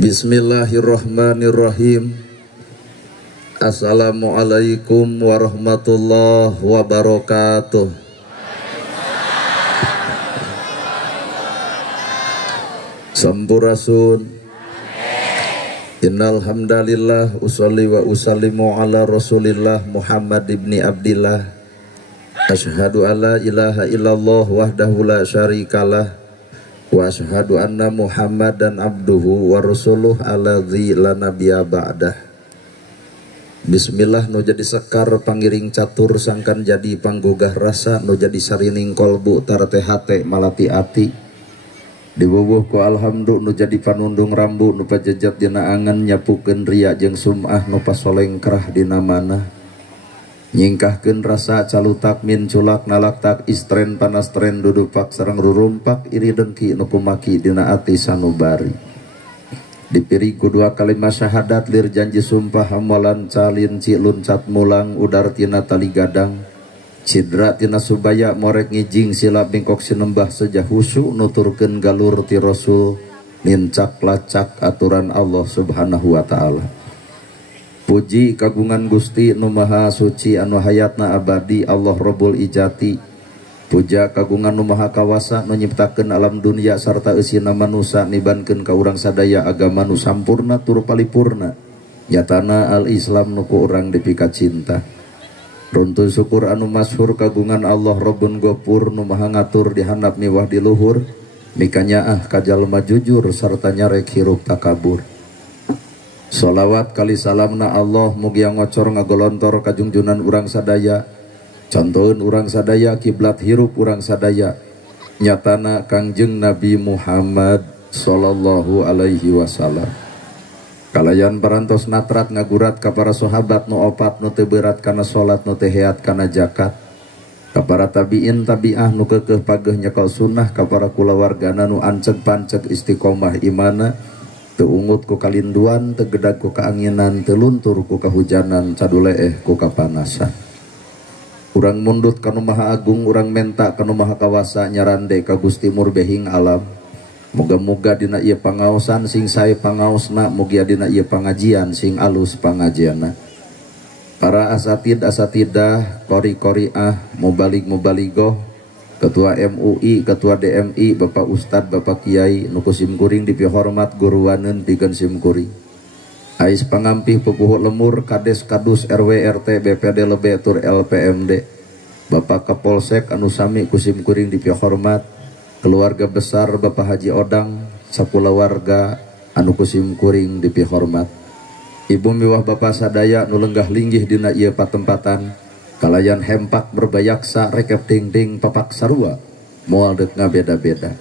Bismillahirrahmanirrahim. Assalamualaikum warahmatullahi wabarakatuh. Sampurasun. Innal hamdalillah usolli wa usallimu ala Rasulillah Muhammad ibni Abdillah. Asyhadu alla ilaha illallah wahdahu la syarikalah wa asyhadu anna Muhammadan abduhu wa rasuluh alladzi la nabiyya ba'dah. Bismillah nu jadi sekar pangiring catur sangkan jadi panggugah rasa nu jadi sarining kolbu tarate hate malati ati. Diwuwuh ku alhamdulillah nu jadi panundung rambu nu pajejat dina angan nyapukeun ria jeung sum'ah nu pasoleng kerah dina manah. Nyingkahkeun rasa calutak min culak nalaktak istren panastren dudupak sareng rurumpak iri dengki nu kumaki dina ati sanubari. Dipiri kudua kalimat syahadat lir janji sumpah hamalan calin ciluncat mulang udar tina tali gadang cidra tina subaya morek ngijing sila bengkok sinembah sejah husu nuturkeun galur ti rasul nincak lacak aturan Allah subhanahu wa ta'ala. Puji kagungan Gusti nu maha suci anu hayatna abadi Allah Rabbul Ijati. Puja kagungan nu maha kawasa nu nyiptakeun alam dunia sarta eusina manusia nibankeun ka urang sadaya agama nu sampurna tur palipurna. Nyatana al-Islam nu ku urang dipika cinta. Runtun syukur anu masyhur kagungan Allah Rabbun Ghafur nu maha ngatur di handap miwah di luhur. Mikanyaah ka jalma jujur sarta nyarek hirup takabur. Sholawat kali salamna Allah mugi ngocor ngagolontor kajungjunan urang sadaya. Contoheun urang sadaya kiblat hirup urang sadaya. Nyatana Kangjeng Nabi Muhammad sallallahu alaihi wasallam. Kalayan parantos natrat ngagurat ka para sahabat nu opat nu teu berat kana salat nu teu heat kana zakat. Ka para tabiin tabiah nu keukeuh pageuh nyekel sunnah ka para kulawargana nu anceg panceg istiqomah imana. Teu ungut ku kalinduan, teu gedag ku kaanginan, teu luntur ku kahujanan, caduleeh ku kapanasan. Urang mundut kanu maha agung, urang menta kanu maha kawasa nyarande ka Gusti murbehing alam. Moga-moga dina ieu pangaosan sing sae pangaosna, mugia dina ieu pangajian sing alus pangajianna. Para asatid-asatidah, qori-qoriah, mubalig-mubaligoh, Ketua MUI, Ketua DMI, Bapak Ustad, Bapak Kiai, nu kusim kuring dipihormat guruwaneun pikeun sim kuring. Ais pangampih pupuh lemur, Kades Kadus RW RT BPD Lebe tur LPMD. Bapak Kapolsek anu sami kusim kuring dipihormat. Keluarga besar Bapak Haji Odang, sakulawarga anu kusim kuring dipihormat. Ibu miwah Bapak sadaya nu lenggah linggih dina ieu patempatan. Kalayan hempak berbayaksa rekep ding-ding papak sarua moal dek ngabeda-beda.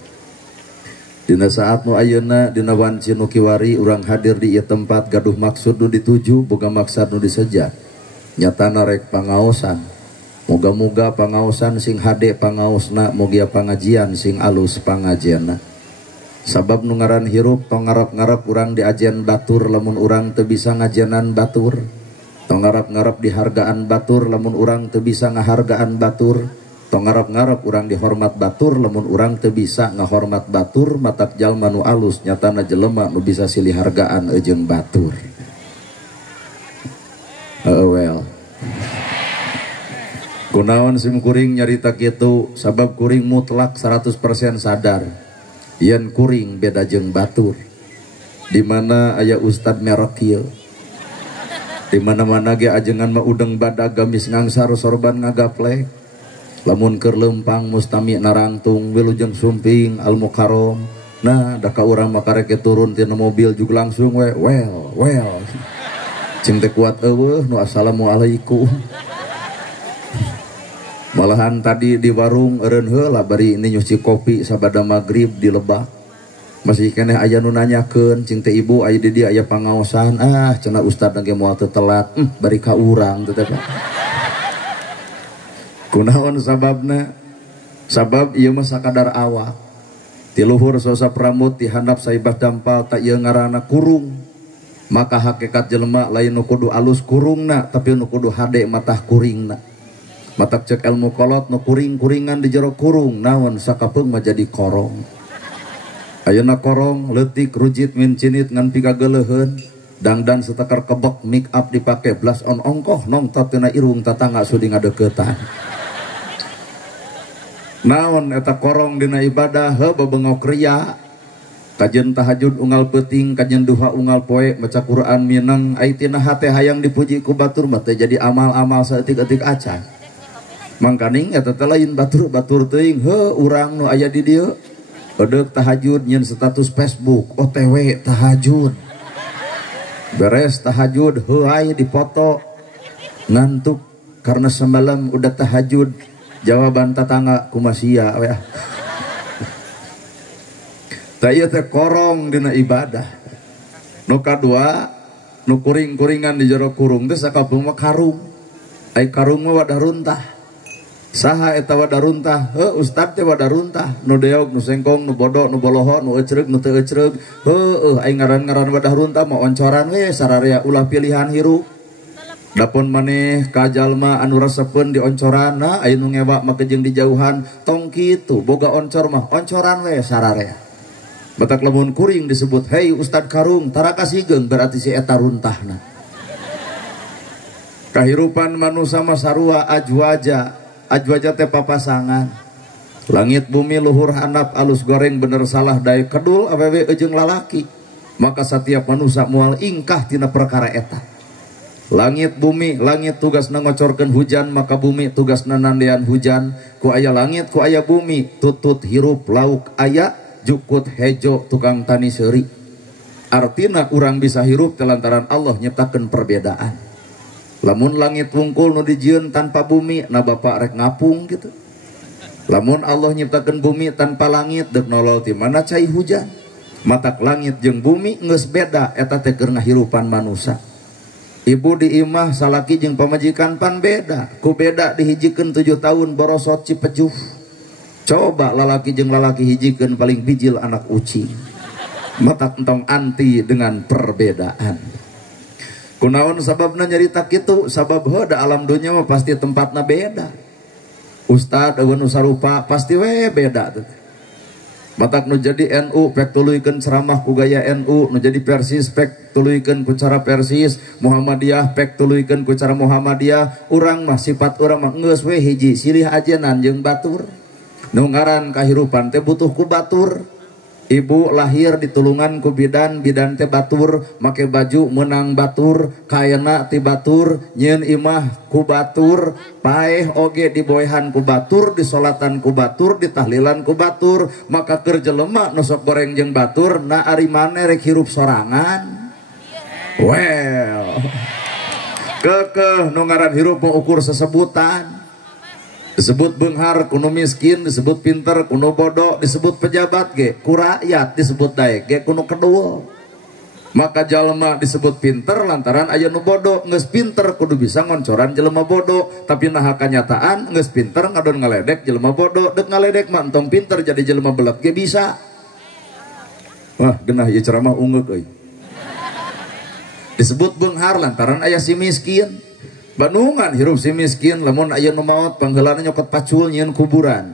Dina saat nu ayeuna dina wanci nu kiwari urang hadir di ieu tempat gaduh maksud nu dituju boga maksud nu diseja. Nyatana rek pangaosan. Moga-moga pangaosan sing hade pangaosna mugia pangajian sing alus pangajianna. Sabab nu ngaran hirup tong ngarep-ngarep urang diajen batur lamun urang teu bisa ngajenan batur. Tong ngarep-ngarep dihargaan batur lamun urang teu bisa ngahargaan batur. Tong ngarep-ngarep urang dihormat batur lamun urang teu bisa ngahormat batur. Matak jalma nu alus nyatana jelema nu bisa silih hargaan ejeung batur. Well. Kunaon sim kuring nyarita kitu sabab kuring mutlak 100% sadar yen kuring beda jeung batur. Di mana aya ustad merek kieu. Di mana-mana ge ajengan mah udeng badag gamis ngangsar sorban ngagaplek. Lamun keur leumpang mustami narangtung wilujeng sumping al mukarrom. Nah, da ka urang mah karek turun tina mobil juga langsung well. Cing teh kuat eueuh nu assalamualaikum. Malahan tadi di warung eureun heula bari ini nyuci kopi sabada magrib di Lebak. Masih keneh aya nu nanyakeun cing teh ibu aya di dieu aya pangaosan cenah ustad ge moal teu telat bari ka urang teh Pak. Kunaon sababna? Sabab ieu mah sakadar awak. Ti luhur sosa pramut ti handap saibah dampal ta ieu ngaranna kurung. Maka hakikat jelema lain nu kudu alus kurungna tapi nu kudu hade matah kuringna. Matak cek ilmu kolot nu kuring-kuringan di jero kurung naon sakapeung mah jadi korong. Ayeuna korong leutik rujit min cinit ngan pigageleuheun dangdan setekar kebek make up dipake blas on ongkoh nong tatuna irung tatangga sudi ngadeuketan. Naon eta korong dina ibadah bebengok ria kajen tahajud unggal peuting kajen duha unggal poe maca Quran mineng ai tina hate hayang dipuji ku batur mah teh jadi amal-amal saeutik-eutik acan. Mangkaning eta teh lain batur teuing urang nu aya di dieu edeuk tahajud nyeun status Facebook OTW tahajud. Beres tahajud heuai dipoto ngantuk karena semalam udah tahajud jawaban tatangga kumasia we. Taya teh korong dina ibadah. Nu kadua nu kuring-kuringan di jero kurung teh sakabeung mah karung. Ai karung mah wadah runtah. Saha eta wadah runtah? Ustad teh wadah runtah. Nu deog, nu sengkong, nu bodo, nu boloho, nu ecreug, nu teu ecreug. Ai ngaran-ngaran wadah runtah mah oncoran we sararea ulah pilihan hirup. Dapun maneh ka jalma anu resepeun di oncoranna aya nu ngewa mah jeung di jauhan tong kitu boga oncor mah oncoran we sararea. Batak lamun kuring disebut hei Ustad Karung tara kasigeung berarti si eta runtahna. Kahirupan manusia mah sarua ajwaja teh papasangan. Langit bumi luhur handap alus goreng bener salah daya kedul awewe ejeng lalaki. Maka setiap manusia mual ingkah tina perkara eta. Langit bumi, langit tugas ngocorkeun hujan, maka bumi tugas nanandean hujan. Ku aya langit, ku aya bumi, tutut hirup lauk aya, jukut hejo tukang tani seuri. Artina urang bisa hirup telantaran Allah nyiptakeun perbedaan. Lamun langit wungkul nu dijieun tanpa bumi, na bapak rek ngapung gitu. Lamun Allah nyiptakeun bumi tanpa langit, deuk nolol ti mana cai hujan. Matak langit jeung bumi geus beda, eta teh keur ngahirupan manusia. Ibu di imah salaki jeung pamajikan pan beda, ku beda dihijikeun 7 tahun borosot Cipejuh. Coba lalaki jeung lalaki hijikeun paling bijil anak uci. Matak entong anti dengan perbedaan. Kunaon sababna nyarita kitu? Sabab da alam dunya mah pasti tempatna beda. Ustad eueun nu sarupa pasti we beda teh. Matak nu jadi NU pek tuluykeun ceramah ku gaya NU, nu jadi Persis pek tuluykeun ku cara Persis, Muhammadiyah pek tuluykeun ku cara Muhammadiyah. Urang mah sifat urang mah geus we hiji silih ajenan jeung batur. Nu ngaran kahirupan teh butuh ku batur. Ibu lahir di tulungan ku bidan teh batur, make baju menang batur, kayana ti batur, nyeun imah ku batur, paeh oge diboehan ku batur, disolatan ku batur, ditahlilan ku batur, maka keur jelema nu sok goreng jeung batur, na ari maneh rek hirup sorangan. Well. Kekeh nu ngaran hirup mengukur sesebutan. Disebut beunghar kuno miskin, disebut pinter kuno bodoh, disebut pejabat ge ku rakyat, disebut daek ge kuno kedua. Maka jalma disebut pinter lantaran aya nu bodoh, geus pinter kudu bisa ngoncoran jelema bodoh, tapi nah kanyataan geus pinter ngadon ngaledek jelema bodoh, deuk ngaledek mah entong pinter jadi jelema belet ge bisa. Wah, genah ieu ceramah ungeuk euy. Disebut beunghar lantaran aya si miskin. Bandungan hirup si miskin, lamun aya nu maot pangheulana nyokot pacul nyieun kuburan.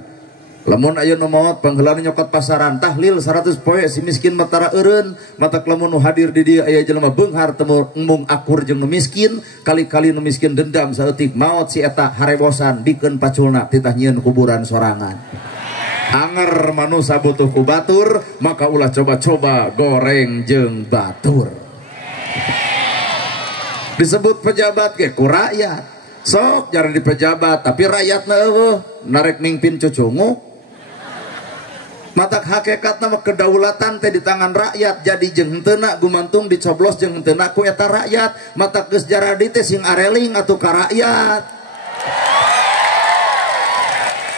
Lamun aya nu maot pangheulana nyokot pasaran, tahlil 100 poe si miskin matara eureun. Matak lamun nu hadir di dieu aya jelema beunghar teu mung akur jeung nu miskin, kali-kali nu miskin dendam saeutik maot si eta harebosan dikeun paculna titah nyieun kuburan sorangan. Anger manusia butuh ku batur, maka ulah coba-coba goreng jeung batur. Disebut pejabat ge ku rakyat. Sok jarang di pejabat tapi rakyatna eueuh narek ningpin cucungu. Matak hakikatna mah kedaulatan teh di tangan rakyat, jadi jeung henteu gumantung dicoblos jeung henteu ku eta rakyat. Matak geus jaradi teh sing areling atuh ka rakyat.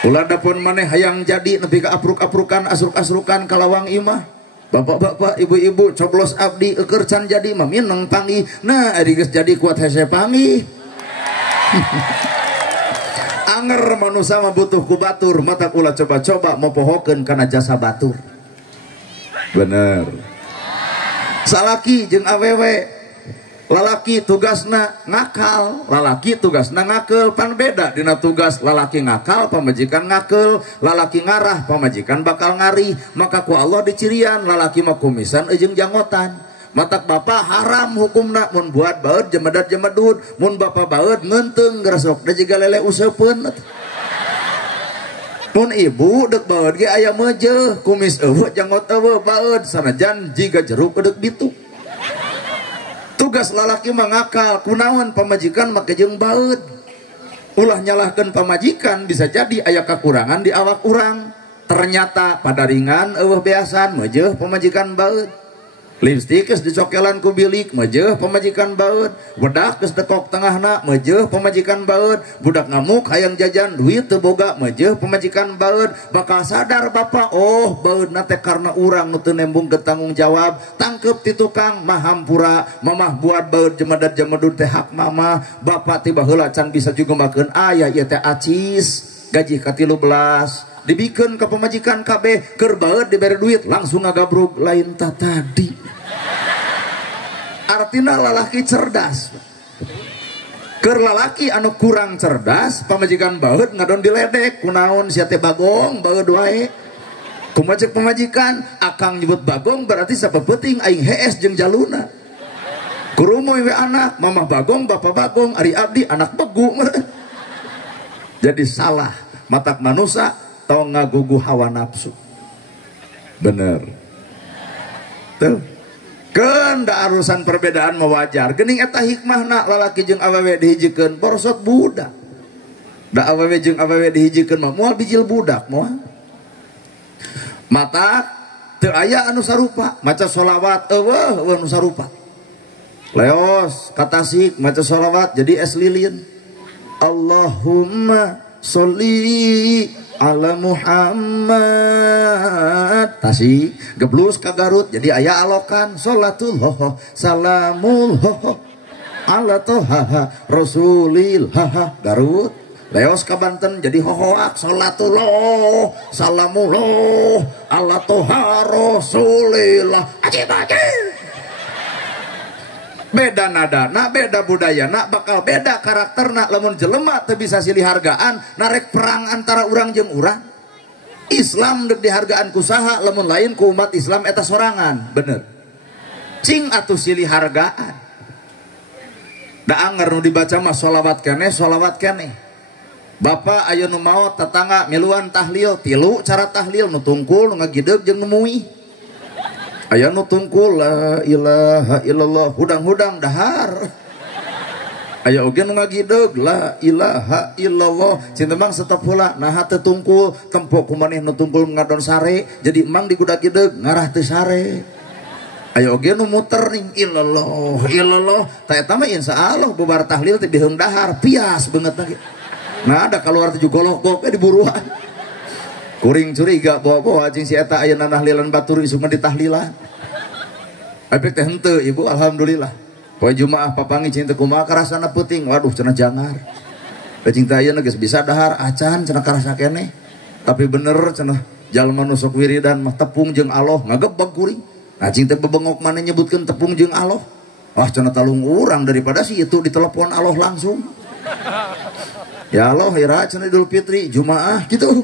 Ulah dapun maneh hayang jadi nepi ka apruk-aprukan asruk-asrukan kalawang imah. Bapak-bapak, ibu-ibu, coblos abdi keur can jadi mah mineng panggih. Nah, ari geus jadi kuat hese panggih. Anger manusia mah butuh ku batur, matak ulah coba-coba mopohokeun kana jasa batur. Bener. Salaki jeung awewe lalaki tugasna ngakal, lalaki tugasna ngakel. Pan beda dina tugas lalaki ngakal pamajikan ngakel, lalaki ngarah pamajikan bakal ngari. Maka ku Allah dicirian lalaki mah kumisan jeung janggotan. Matak bapak haram hukumna mun buat baeud jemedat jemedut, mun bapak baeud ngeunteung gresok da jiga lele useupeun. Mun ibu deuk baeud ge aya meujeuh, kumis eueuh janggot eueuh baeud sanajan jiga jeruk deuk bitu. Tugas lalaki mangakal kunaon pamajikan make jeung baeud. Ulah nyalahkeun pamajikan bisa jadi aya kakurangan di awak urang. Ternyata padaringan eueuh beasan meujeuh pamajikan baeud. Lipstik geus dicokelan ku bilik meujeuh pamajikan baeud. Wedak geus dekok tengahna meujeuh pamajikan baeud. Budak ngamuk hayang jajan duit teu boga meujeuh pamajikan baeud. Bakal sadar bapak, oh baeudna teh karena urang nu teu nembung ke tanggung jawab. Tangkep ti tukang mah hampura, mamah buat baeud jemedat jemedut teh hak mama. Bapak tiba heula can bisa juga makeun aya ieu teh acis gaji ka 13 dibikeun ka pamajikan kabeh keur baeud dibere duit langsung ngagabrug lain ta tadi. Artina lalaki cerdas. Keur lalaki anu kurang cerdas pamajikan baeud ngadon diledek kunaon sia teh bagong baeud wae. Kumaha ceuk pamajikan akang nyebut bagong berarti sapeuting aing hees jeung jaluna. Kurumoy we anak mamah bagong bapak bagong ari abdi anak begu. Jadi salah matak manusia tong ngagugu hawa nafsu. Bener tuh keun da arusan perbedaan mewajar geuning eta hikmahna lalaki jeung awewe dihijikeun borsot budak da awewe jeung awewe dihijikeun mah moal bijil budak moal mata teu aya anu sarupa maca sholawat eueuh anu sarupa leos katasik maca sholawat jadi es lilin Allahumma sholli ala Muhammad tasih geblus ka Garut jadi aya alokan sholatullah salamullah ala toha rasulil Garut leos ka Banten jadi hohoak sholatullah salamullah ala toha rasulillah ajib beda nadana beda budayana bakal beda karakterna lamun jelema teu bisa silih hargaan narek perang antara urang jeung urang. Islam deuk dihargaan ku saha lamun lain ku umat Islam eta sorangan bener cing atuh silih hargaan da anger nu dibaca mah sholawat keneh bapak aya nu maot tatangga miluan tahlil 3 cara tahlil nu tungkul nu ngagideug jeung nu muih. Aya nu tungkul la ilaha illallah hudang-hudang dahar. Aya oge nu ngagideug la ilaha illallah cinta mang setep heula naha teu tungkul tempo ku maneh nu tungkul ngadon sare jadi emang digudag-gideug ngarah teu sare. Aya oge nu muter ning illallah illallah ta eta mah insyaallah bubar tahlil teh diheung dahar pias beungeut lagi. Nah ada keluar 7 golok di buruan. Kuring curiga bawa-bawa jeung si eta aya nahlilan batur isuk mah ditahlilan. Efek teh henteu ibu alhamdulillah. Poe Jumaah papangi cing teh kumaha karasana peuting. Waduh cenah jangar. Cing teh ayeuna geus bisa dahar acan cenah karasa keneh. Tapi bener cenah jalma nu sok wiridan mah tepung jeung Allah ngagebeg kuring. Nah cing teh bebengok maneh nyebutkeun tepung jeung Allah. Wah cenah talung urang daripada si itu ditelepon Allah langsung. Ya Allah ira cenah Idul Fitri Jumaah gitu.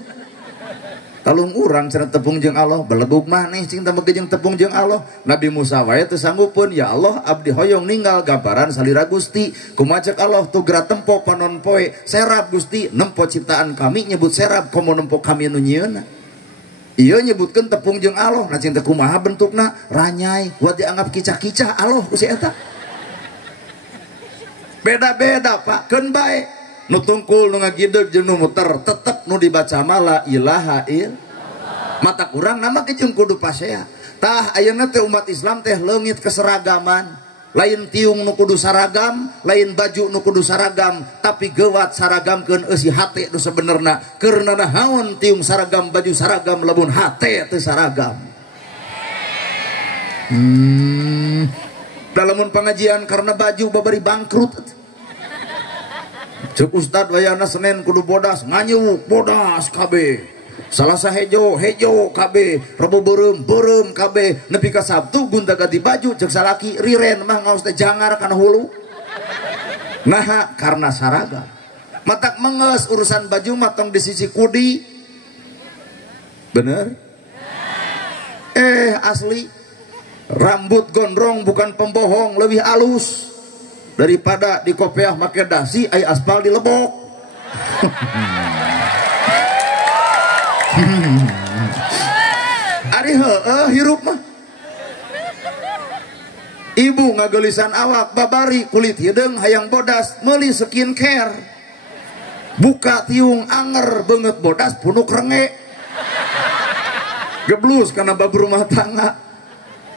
Talung urang cenah tepung jeung Allah belegug maneh cing tambah jeung tepung jeung Allah. Nabi Musa wae teu sanggupkeun ya Allah abdi hoyong ninggal gambaran salira Gusti kumaha ceuk Allah tugra tempo panon poe serap Gusti nempo ciptaan kami nyebut serap komo nempo kami nu nyieunna. Ieu nyebutkeun tepung jeung Allah nah cing teh kumaha bentukna ranyai buat dianggap kicah-kicah Allah ku si eta. Beda-beda Pak keun bae nu tungkul nu ngagideug jeung nu muter tetep nu dibaca mah la ilaha illallah. Mata kurang nama jeung kudu pasea. Tah ayeuna teh umat Islam teh leungit keseragaman. Lain tiung nu kudu saragam, lain baju nu kudu saragam, tapi geuwat saragamkeun eusi hate nu sabenerna. Keur naon tiung saragam baju saragam lamun hate teu saragam. Dalamun pengajian karena baju babari bangkrut. Cuk ustad wayana Senin kudu bodas nganyuk bodas kabeh Salasa hejo KB, Rebo berem KB, nepi ka Sabtu gunta ganti baju cek salaki riren mah ngaos teh jangar kana hulu. Nah karena saraga matak menges urusan baju matong di sisi kudi. Bener? Asli rambut gondrong bukan pembohong, lebih halus daripada di kopiah make dasi ay aspal di lebok. Ari hirup mah ibu ngagelisan awak babari kulit hidung hayang bodas meuli skincare buka tiung anger banget bodas punuk renge geblus karena bab rumah tangga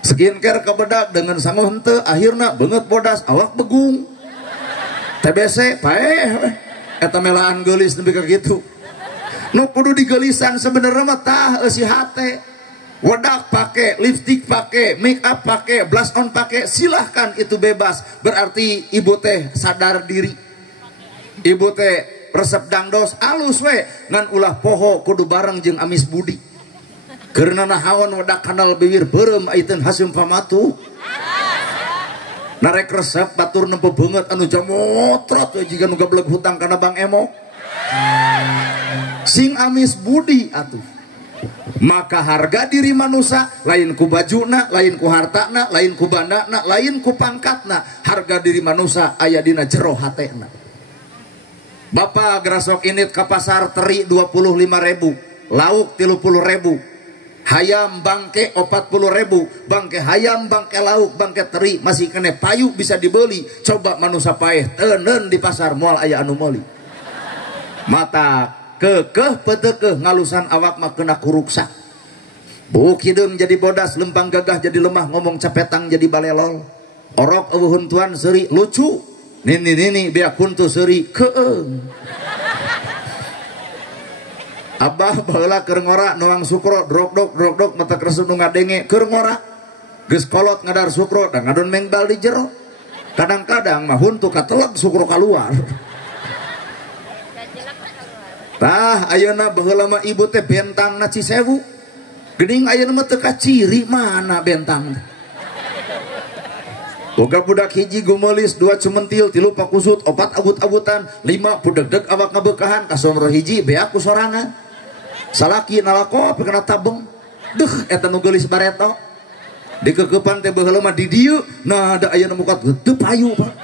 skincare kebedak dengan sangu hente akhirnya banget bodas awak begung TBC paeh eta melaan gelis nepi ka kitu nu kudu digelisan sebenarnya mah tah eusi hate wadak pakai lipstick pakai make up pakai blush on pakai silahkan itu bebas berarti ibu teh sadar diri ibu teh resep dangdos alus we ngan ulah poho kudu bareng jeung amis budi karena nahawan wadak kanal bibir berem aiteun hasim pamatu narek resep batur nempo banget anu jamotrot jika nu gablek hutang kana Bang Emo sing amis budi atuh maka harga diri manusia lain ku bajuna lain ku hartana lain ku bandana lain ku pangkatna harga diri manusia aya dina jero hatena. Bapak gerasok init ke pasar teri 25.000 lauk 30.000 hayam bangke 40.000 bangke hayam bangke lauk bangke teri masih kena payu bisa dibeli coba manusia paeh tenen di pasar moal aya anu meuli mata kekeh petekeh ngalusan awak mah kena kuruksa buk hideung jadi bodas lempang gagah jadi lemah ngomong cepetang jadi balelol orok eueuheun tuan seuri lucu nini beak kuntu seuri keeng abah baheula keur ngora noang sukro drok mata keresut nu ngadenge keur ngora geus kolot ngadar sukro dan ngadon mengbal di jero kadang-kadang mah huntu kateleg sukro keluar tah ayeuna baheula mah ibu teh bentangna Cisewu geuning ayeuna mah teu kaciri mana bentang boga budak hiji gumelis 2 cumentil 3 pakusut 4 abut-abutan 5 budeg-deg awak ngabeukahan kasomro hiji beak ku sorangan salaki nalako pikirna tabung deuh eta nu geulis bareto dikeukepan teh baheula mah di dieu nah da ayeuna mukat teu payu Pak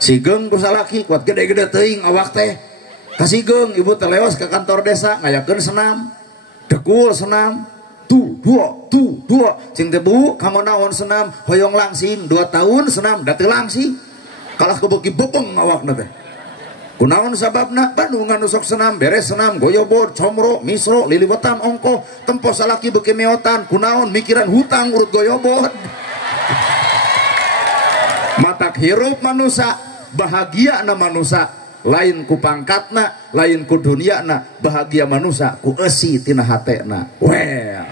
sigeung ku salaki kuat gede-gede teuing awak teh kasigeng ibu telewas ke kantor desa ngayakeun senam dekul senam tuh dua cing teh bu kamu naon senam hoyong langsing 2 tahun senam da teu langsing kalah kebeuki bebeng awakna teh kunaon sababna Bandung anu sok senam beres senam goyobor comro misro liliwetan ongko tempo salaki beuki meotan kunaon mikiran hutang urut goyobor matak hirup manusia bahagia na manusia lain ku pangkatna lain ku duniana bahagia manusia ku eusi tina hatena well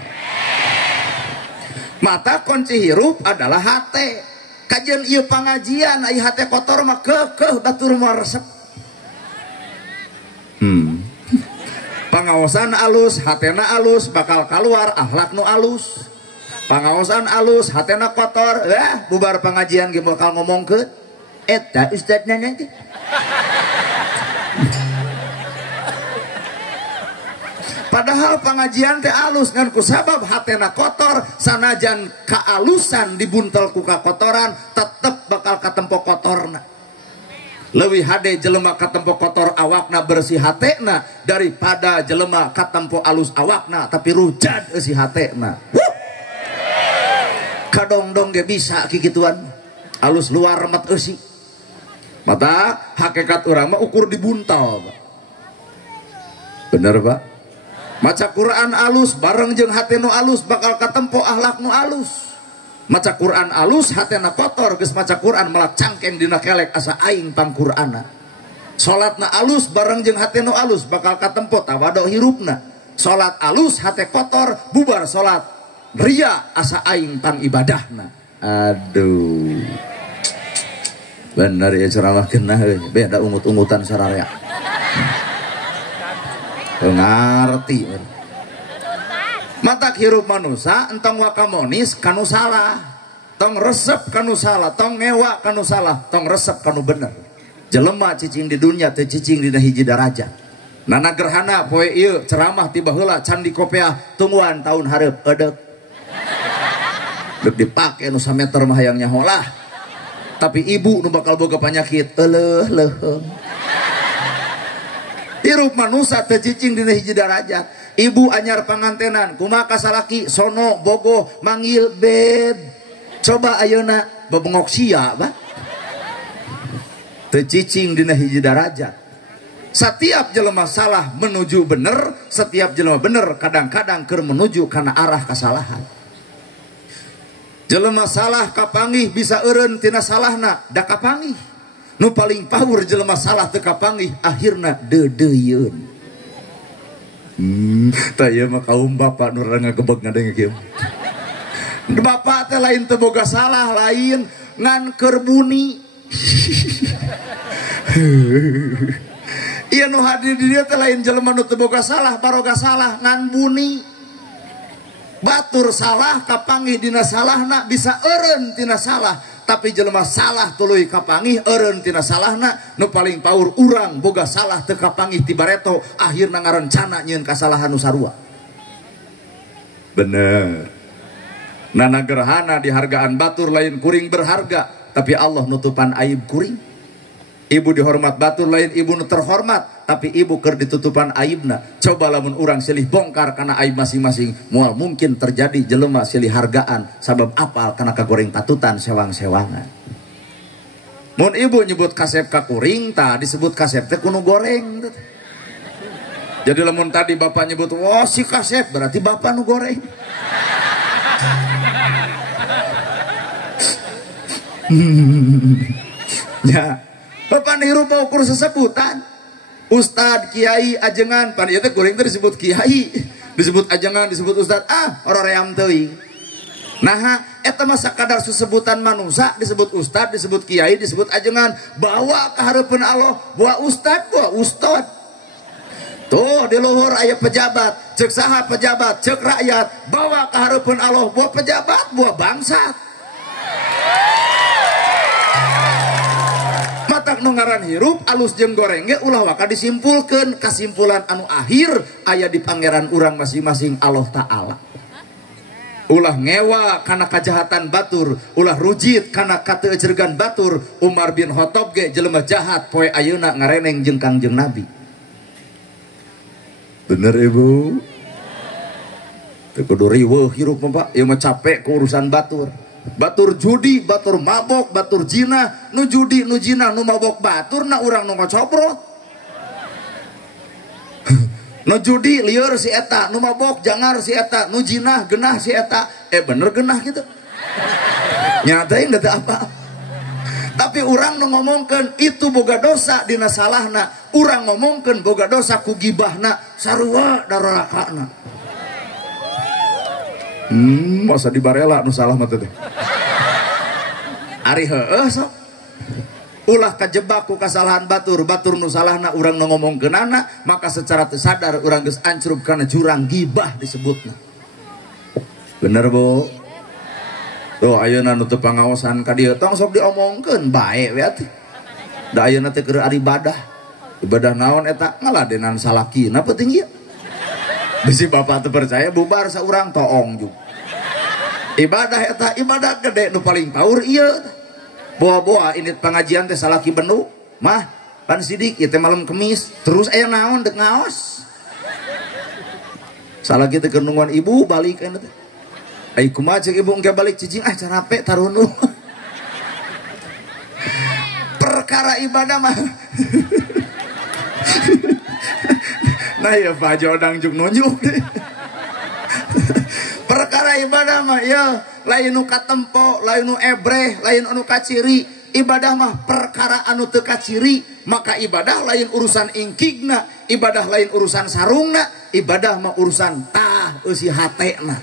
mata kunci hirup adalah hate kajian ieu pangajian ai hate kotor mah kekeh batur moal resep pangaosan alus hatena alus bakal keluar akhlak nu alus pangaosan alus hatena kotor bubar pangajian ge bakal ngomongkeun eta ustadna nanti padahal pengajian teh alus ngan kusabab hatena kotor sanajan kaalusan dibuntel ku kakotoran tetep bakal katempo kotorna leuwih hade jelema katempo kotor awakna bersih hatena daripada jelema katempo alus awakna tapi rujad eusi hatena kadong-dong ge bisa kikituan alus luar remet eusi mata hakikat urang mah ukur dibuntal Pak. Bener Pak maca Quran alus bareng jeung hati nu alus bakal katempo akhlak nu alus maca Quran alus hatena kotor geus maca Quran malah cangkeng dina kelek asa aing pangqur'ana salatna alus bareng jeung hati nu alus bakal katempo tawado hirupna salat alus hate kotor bubar salat ria asa aing pang ibadahna aduh bener ya ceramah genah beda ungut-ungutan sararea ngarti mata hirup manusia entong wakamonis kanu salah, tong resep kanu salah, tong ngewa kanu salah, tong resep kanu bener. Jelema cicing di dunia teu cicing dina hiji darajat. Nana gerhana poe ieu ceramah tiba heula candi kopiah tungguan tahun hareup eudeup. Deuk dipake nu sameter mah hayang nyaho lah. Tapi ibu nu bakal boga panyakit leuheung. Hirup manusia teu cicing dina hiji darajat. Ibu anyar pangantenan kumaha kasalaki sono bogoh manggil beb. Coba ayeuna bebengok sia ba. Teu cicing dina hiji darajat. Setiap jelema salah menuju bener, setiap jelema bener kadang-kadang keur menuju kana arah kesalahan. Jelema salah kapanggih bisa eureun tina salahna da kapanggih. Nu paling pawur jelema salah teu kapanggih akhirna deudeuyeun. Taya mah kaum bapak nu ngagebeg ngadenge kieu. Bapak teh lain teu boga salah, lain ngan keur buni. Iya nu hadir di dia teh lain jelema nu teu boga salah, baroga salah ngan buni. Batur salah kapanggih dina salahna bisa eureun tina salah, tapi jelema salah tuluy kapanggih eureun tina salahna. Nu paling paur urang boga salah teu kapanggih ti bareto akhirna ngarencana nyieun kasalahan nu sarua. Bener. Nana gerhana di hargaan batur lain kuring berharga, tapi Allah nutupan aib kuring. Ibu dihormat batur lain ibu nu terhormat, tapi ibu keur ditutupan aibna. Coba lamun urang silih bongkar karena aib masing-masing, moal mungkin terjadi jelema silih hargaan sabab apal karena kagoreng patutan sewang-sewangan. Mun ibu nyebut kasep ka kuring tah disebut kasep teh kudu goreng. Jadi lamun tadi bapak nyebut wah si kasep berarti bapak nu goreng. Ya, bapak niru mau ukur sesebutan Ustad, Kiai, ajengan. Pan ieu teh kuring teh disebut Kiai, disebut ajengan, disebut Ustad. Orang ream teuing. Nah, eta mah sakadar sesebutan manusia disebut Ustad, disebut Kiai, disebut ajengan. Bawa ka hareupeun Allah, bawa Ustad, bawa Ustad. Tuh di luhur aya pejabat, cek saha pejabat, cek rakyat. Bawa ka hareupeun Allah, bawa pejabat, bawa bangsa. Matak nu ngaran hirup alus jeung goreng ge ulah waka disimpulkeun kasimpulan anu akhir aya di pangeran urang masing-masing Allah Ta'ala. Ulah ngewa kana kajahatan batur, ulah rujit kana kateuceurgan batur. Umar bin Khattab ge jelema jahat poe ayeuna ngareneng jeung Kangjeng Nabi. Bener ibu? Teu kudu riweuh hirup mah Pak, ieu mah capek ku urusan batur. Batur judi, batur mabok, batur jina. Nu judi, nu jina, nu mabok batur na urang nu ngocoprot. Nu judi lieur si eta, nu mabok jangar si eta, nu jinah genah si eta. Bener genah gitu. Nyatain teu apa. Tapi urang nu ngomongkeun itu boga dosa dina salahna. Urang ngomongkeun boga dosa ku gibahna sarua darakana. Masa dibarela nu salah mah teh. Ari heueuh sok. Ulah kajebak ku kasalahan batur, batur nu salahna urang nu ngomongkeunana, maka secara teu sadar urang geus ancrup kana jurang gibah disebutna. Bener, Bu? Tuh ayeuna nu teu pangaosan ka dieu tong sok diomongkeun bae we atuh. Da ayeuna teh keur ari ibadah. Ibadah naon eta? Ngaladenan salakina penting ieu. Bisi bapak teu percaya bubar saurang toong juga. Ibadah eta ibadah gede nu paling paur ieu. Boa-boa ini pengajian teh salaki benu mah pan sidik ieu teh malam Kemis terus aya naon dek ngaos. Salaki teh keur nungguan ibu balik kana teh. Ai kumaha ceuk ibu engke balik cicing carape tarunu. Perkara ibadah mah. Nah ya Pak Jodang juk nunjuk deh. Perkara ibadah mah ya lain nu katempo, lain nu ebreh, lain anu kaciri. Ibadah mah perkara anu teu kaciri, maka ibadah lain urusan ingkigna, ibadah lain urusan sarungna, ibadah mah urusan tah eusi hatena.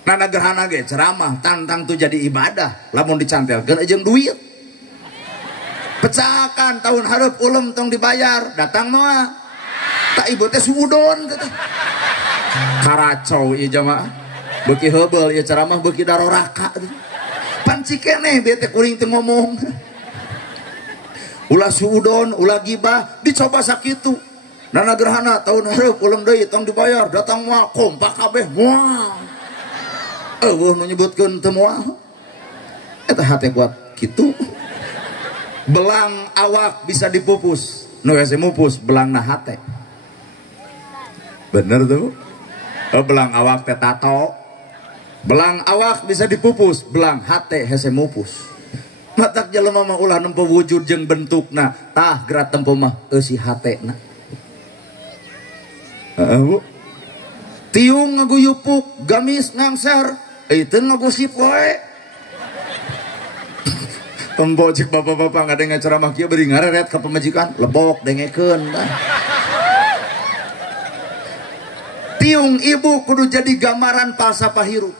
Nana gerhana ge ceramah tantang tu jadi ibadah, lamun dicantelkeun jeung duit. Pecahkan tahun hareup ulem tong dibayar, datang mah tak ibu teh suudon karacau ieu jamaah beuki heubeul ieu ceramah beuki daroraka panci keneh bete kuring teu ngomong ulah suudon ulah gibah dicoba sakitu nana gerhana tahun hareup ulang deui tong dibayar datang moal kompak kabeh moal eueuh nu nyebutkeun teu moal eta hate kuat kitu belang awak bisa dipupus nu hese mupus belangna hate bener tuh belang awak teh tato belang awak bisa dipupus belang hate hese mupus matak jelema mah ulah nempo wujud jeung bentukna tah gerak tempo mah eusi hatena tiung ngaguyupuk gamis ngangser itu ngagosip wae tempo cik bapak-bapak ngadenge ceramah kieu beri ngareret ka pamajikan lebok dengekeun tiung ibu kudu jadi gambaran falsafah hirup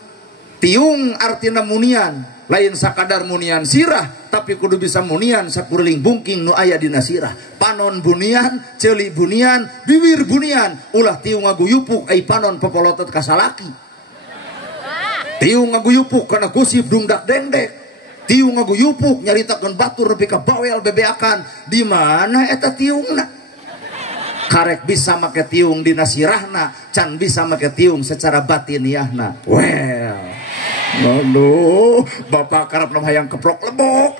tiung artina munian lain sakadar munian sirah tapi kudu bisa munian sakuring bungking nu aya dina sirah panon bunian ceuli bunian bibir bunian ulah tiung ngaguyupuk ai panon popolotot ka salaki tiung ngaguyupuk kana gosip dungdak dengdek tiung ngaguyupuk nyaritakeun batur nepi ka bawel bebeakan di mana eta tiungna karek bisa make tiung dina sirahna can bisa make tiung secara batiniahna well aduh bapak karep nama hayang keprok lebok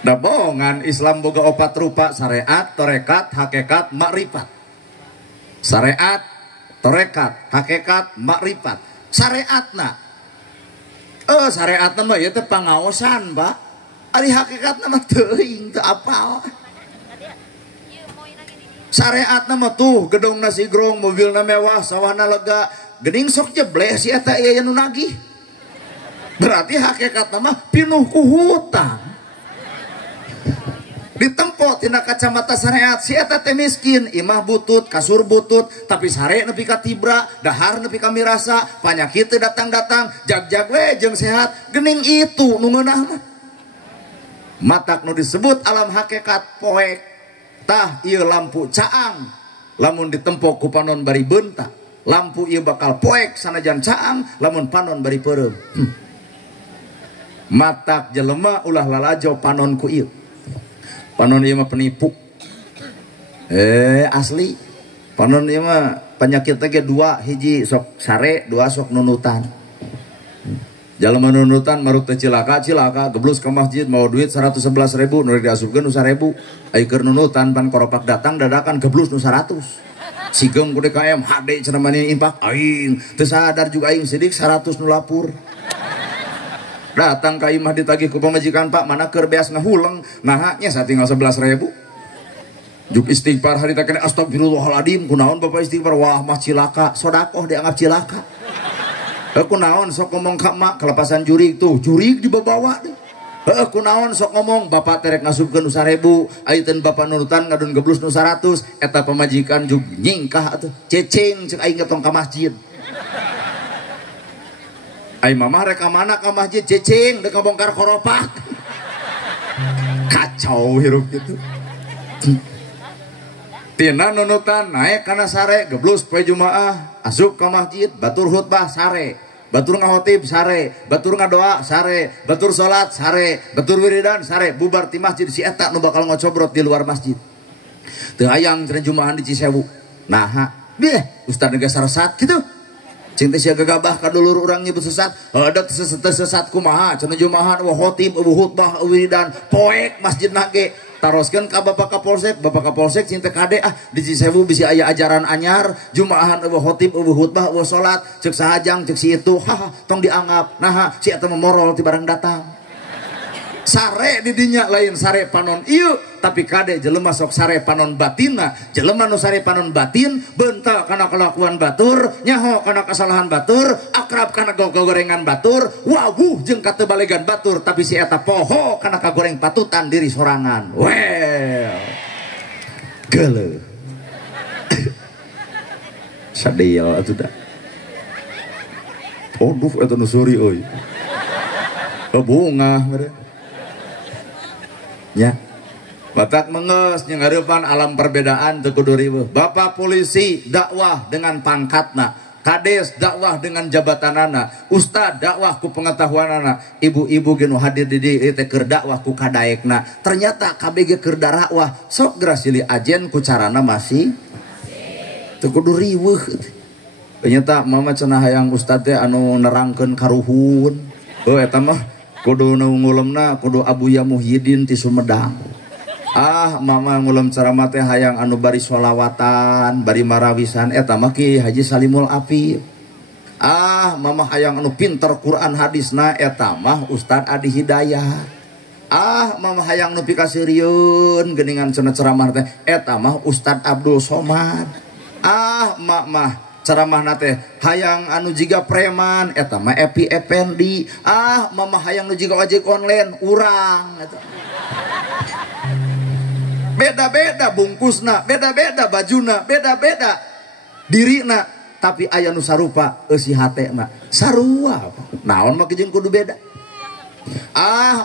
da bohongan Islam boga opat rupa syariat tarekat hakikat makrifat syariat tarekat hakikat makrifat syariatna syariatna mah ieu teh pangaosan Pak ari hakikatna mah teuing teu apal syariatna mah tuh gedongna sigrong mobilna mewah sawahna lega geuning sok jebles si eta aya nu nagih berarti hakikatna mah pinuh ku hutang ditempo tina kacamata syariat si eta teh miskin imah butut kasur butut tapi sare nepi ka tibra dahar nepi ka mirasa panyakit teu datang-datang jag-jag we jeung sehat geuning itu nu ngeunah mah matak nu disebut alam hakikat poek tah ieu lampu caang lamun ditempo ku panon bari beunta lampu ieu bakal poek sanajan caang lamun panon bari peureum matak jelema ulah lalajo panon ku ieu panon ieu mah penipu asli panon ieu mah penyakit ge dua hiji sok sare dua sok nunutan jalema nunutan maruk teh cilaka geblus ke masjid mau duit 111.000 nu diasupkeun nu 1.000 ai keur nunutan pan koropak datang dadakan geblus nu 100 sigem ku DKM HD cenah mani impak aing teu sadar juga aing sidik 100 nu lapur datang ka imah ditagih ku pamajikan Pak mana keur beas ngahuleng nah nya satinggal 11.000 juk istighfar harita kene astagfirullahaladzim kunaon Bapak istighfar wah mah cilaka sodakoh dianggap cilaka aku naon sok ngomong ka mak kelepasan jurig tuh jurig dibawa deh aku naon sok ngomong bapak terek ngasupkeun nu 1.000 ayeuna bapak nurutan ngadun geblus nu 100 eta pamajikan jug nyingkah atuh cecing ceuk aing ngetong ka masjid ai mamah rek ka mana ka masjid cecing deuk ngabongkar koropak kacau hirup gitu tina nunutan naik kana sare geblus poe Jumaah asup ka masjid batur khutbah sare batur ngahotib sare batur ngadoa sare batur salat sare batur wiridan sare bubar ti masjid si eta nu bakal ngocobrot di luar masjid teu hayang cenah Jumaahan di Cisewu naha beh ustad geus saresat kitu cing teh sia gagabah ka dulur urang nyebut sesat heudeuk sesat kumaha cenah Jumaahan eueuh khotib eueuh khutbah wiridan poek masjid nage taroskeun ka Bapak Kapolsek cinta kade di Cisewu bisi aya ajaran anyar Jumaahan eueuh khotib eueuh khutbah eueuh salat ceuk sahajang ceuk si itu tong dianggap nah si eta memorol ti barang datang sare di dinya lain sare panon ieu tapi kade jelema sok sare panon batinna jelema nu sare panon batin beunta kana kelakuan batur nyaho kana kesalahan batur akrab kana gorengan batur wawuh jeung katebalegan batur tapi si eta poho kana kagoreng patutan diri sorangan well geuleuh sadeo atuh da aduh eta nu suri euy bunga ngeureun nya Batak menges nyengarepan alam perbedaan teu kudu riweuh. Bapak polisi dakwah dengan pangkatna, kades dakwah dengan jabatanana, ustad dakwah ku pengetahuanana, ibu-ibu ge nu hadir di dieu teh keur dakwah ku kadaekna. Ternyata KBG keur dakwah sok geura silih ajen ku carana masih teu kudu riweuh. Ternyata mama cenah hayang ustad teh anu nerangkeun karuhun. Heuh eta mah kudu nu ngulemna kudu Abuya Muhyiddin ti Sumedang. Mama ngulem ceramah teh hayang anu bari sholawatan, bari marawisan eta mah Ki Haji Salimul Apif. Mama hayang anu pinter Quran hadisna eta mah Ustad Adi Hidayat. Mama hayang nu pikasirieun geuningan cenah ceramah teh eta mah Ustad Abdul Somad. Mah ceramahna teh hayang anu jiga preman eta mah Epi Effendi. Mama hayang nu jiga ojek online urang eta. Beda-beda bungkusna, beda-beda bajuna, beda-beda dirina, tapi aya nu sarupa eusi hatena sarua. Naon mah jeung kudu beda.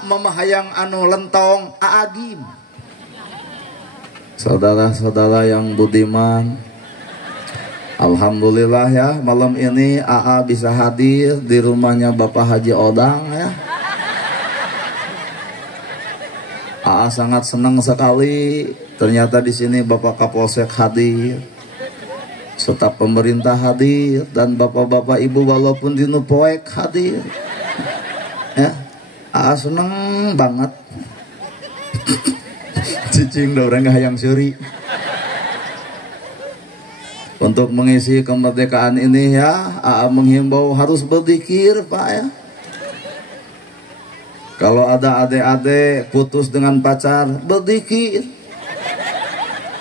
Mama hayang anu lentong Aagim. Saudara-saudara yang budiman, alhamdulillah ya malam ini AA bisa hadir di rumahnya Bapak Haji Odang ya. Sangat senang sekali ternyata di sini Bapak Kapolsek hadir, staf pemerintah hadir, dan bapak-bapak ibu walaupun di Nupoek hadir. Ya, senang banget. Cicing da urang hayang seuri. Untuk mengisi kemerdekaan ini ya, menghimbau harus berzikir Pak ya. Kalau ada adik-adik putus dengan pacar, berzikir.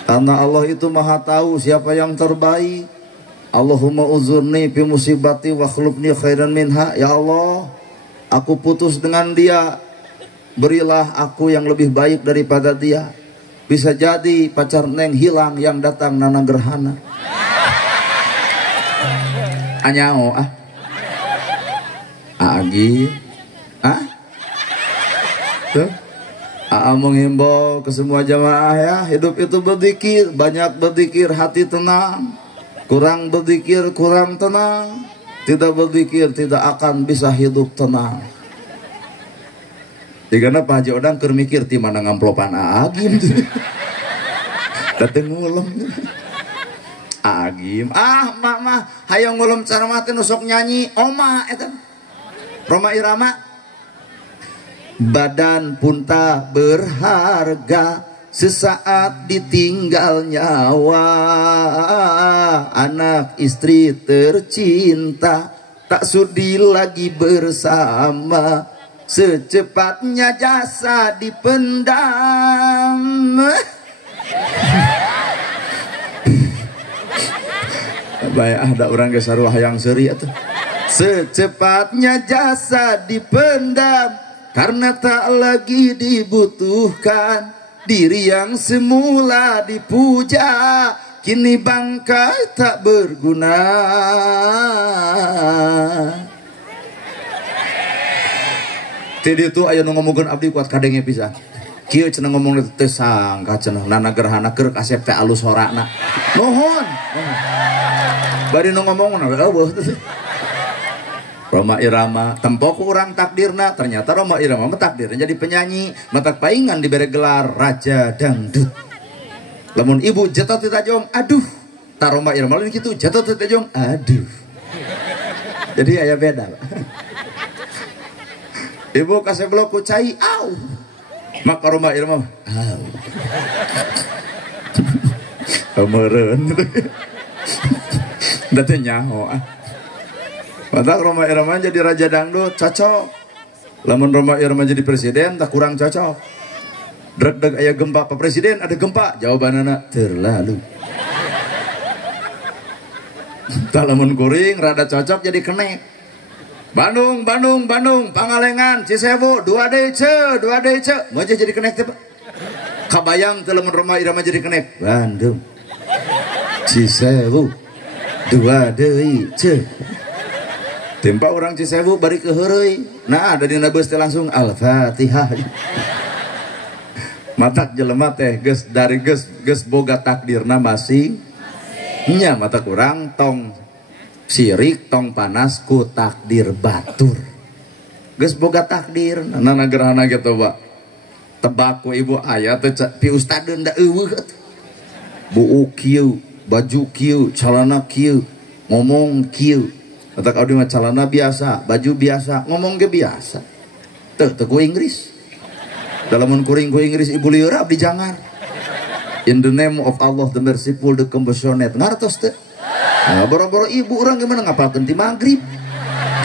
Karena Allah itu maha tahu siapa yang terbaik. Allahumma uzurni fi musibati wa khulubni khairan minha. Ya Allah, aku putus dengan dia, berilah aku yang lebih baik daripada dia. Bisa jadi pacar Neng hilang yang datang nana gerhana. Anyao Agi tuh, menghimbau ke semua jamaah ya, hidup itu berzikir, banyak berzikir hati tenang, kurang berzikir kurang tenang, tidak berzikir tidak akan bisa hidup tenang. Jika Pak Haji Odang keur mikir ti mana ngamplopan Agim dateng ngulem Agim mah hayang ngulem ceramah teh nu sok nyanyi oma eta Roma Irama. Badan pun tak berharga sesaat ditinggal nyawa, anak istri tercinta tak sudi lagi bersama, secepatnya jasa dipendam. Baik ada orang ge sarua hayang seuri atuh. Secepatnya jasa dipendam karena tak lagi dibutuhkan, diri yang semula dipuja kini bangkai tak berguna. Jadi itu aya nu ngomongkeun abdi kuat kadenge pisan. Kieu cenah ngomong teh sangka cenah nana gerhana keur kasep teh alus horana. Nuhun. Bari nu ngomongna eueuh teh. Roma Irama tempok urang takdirna, ternyata Roma Irama takdirnya jadi penyanyi, matak paingan diberi gelar Raja Dangdut. Lamun ibu jatuh ti tajong, aduh. Ta Roma Irama lain kitu, jatuh ti tajong, aduh. Jadi aya beda. Ibu kasih blok ku cai, au. Maka Roma Irama, au. Kemeureun. Da teh nyaho Padahal Roma Irama jadi Raja Dangdut cocok. Lamun Roma Irama jadi presiden tak kurang cocok. Dreg-dreg aya gempa Pak Presiden ada gempa, jawabanana terlalu. Tak lamun kuring rada cocok jadi kenek. Bandung, Pangalengan, Cisewu, 2DC. Mau jadi kenek teh Pak. Kabayang teh lamun Roma Irama jadi kenek. Bandung, Cisewu, 2DC. Tempa orang Cisewu bari ke heureuy. Nah, ada dina beus teh langsung Al-Fatihah. Matak jelema teh geus dari geus boga takdirna masing nya mata kurang tong sirik tong panas ku takdir batur geus boga takdir nana gerhana gitu Pak tebak ku ibu ayah teh pi ustadeun da eueuh buu kieu baju kieu calana kieu ngomong kieu matak abdi mah calana biasa baju biasa ngomong ge biasa teu ku Inggris dalam kuring ku Inggris ibu lieur abdi jangan in the name of Allah the merciful the compassionate ngartos teh nah, boro-boro ibu orang gimana ngapalkeun ti magrib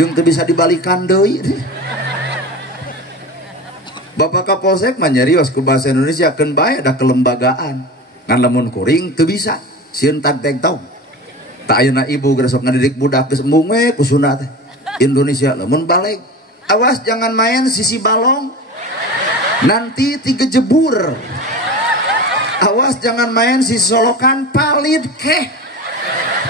jeung teu bisa dibalikan deui Bapak Kapolsek mah nyarios ku bahasa Indonesia keun bae ada kelembagaan ngan lamun kuring teu bisa sieun tag-teg tau tak ayeuna ibu geus sok ngadidik budak geus embung we ku sunat teh Indonesia lamun balik awas jangan main sisi balong nanti tiga jebur awas jangan main si solokan palit keh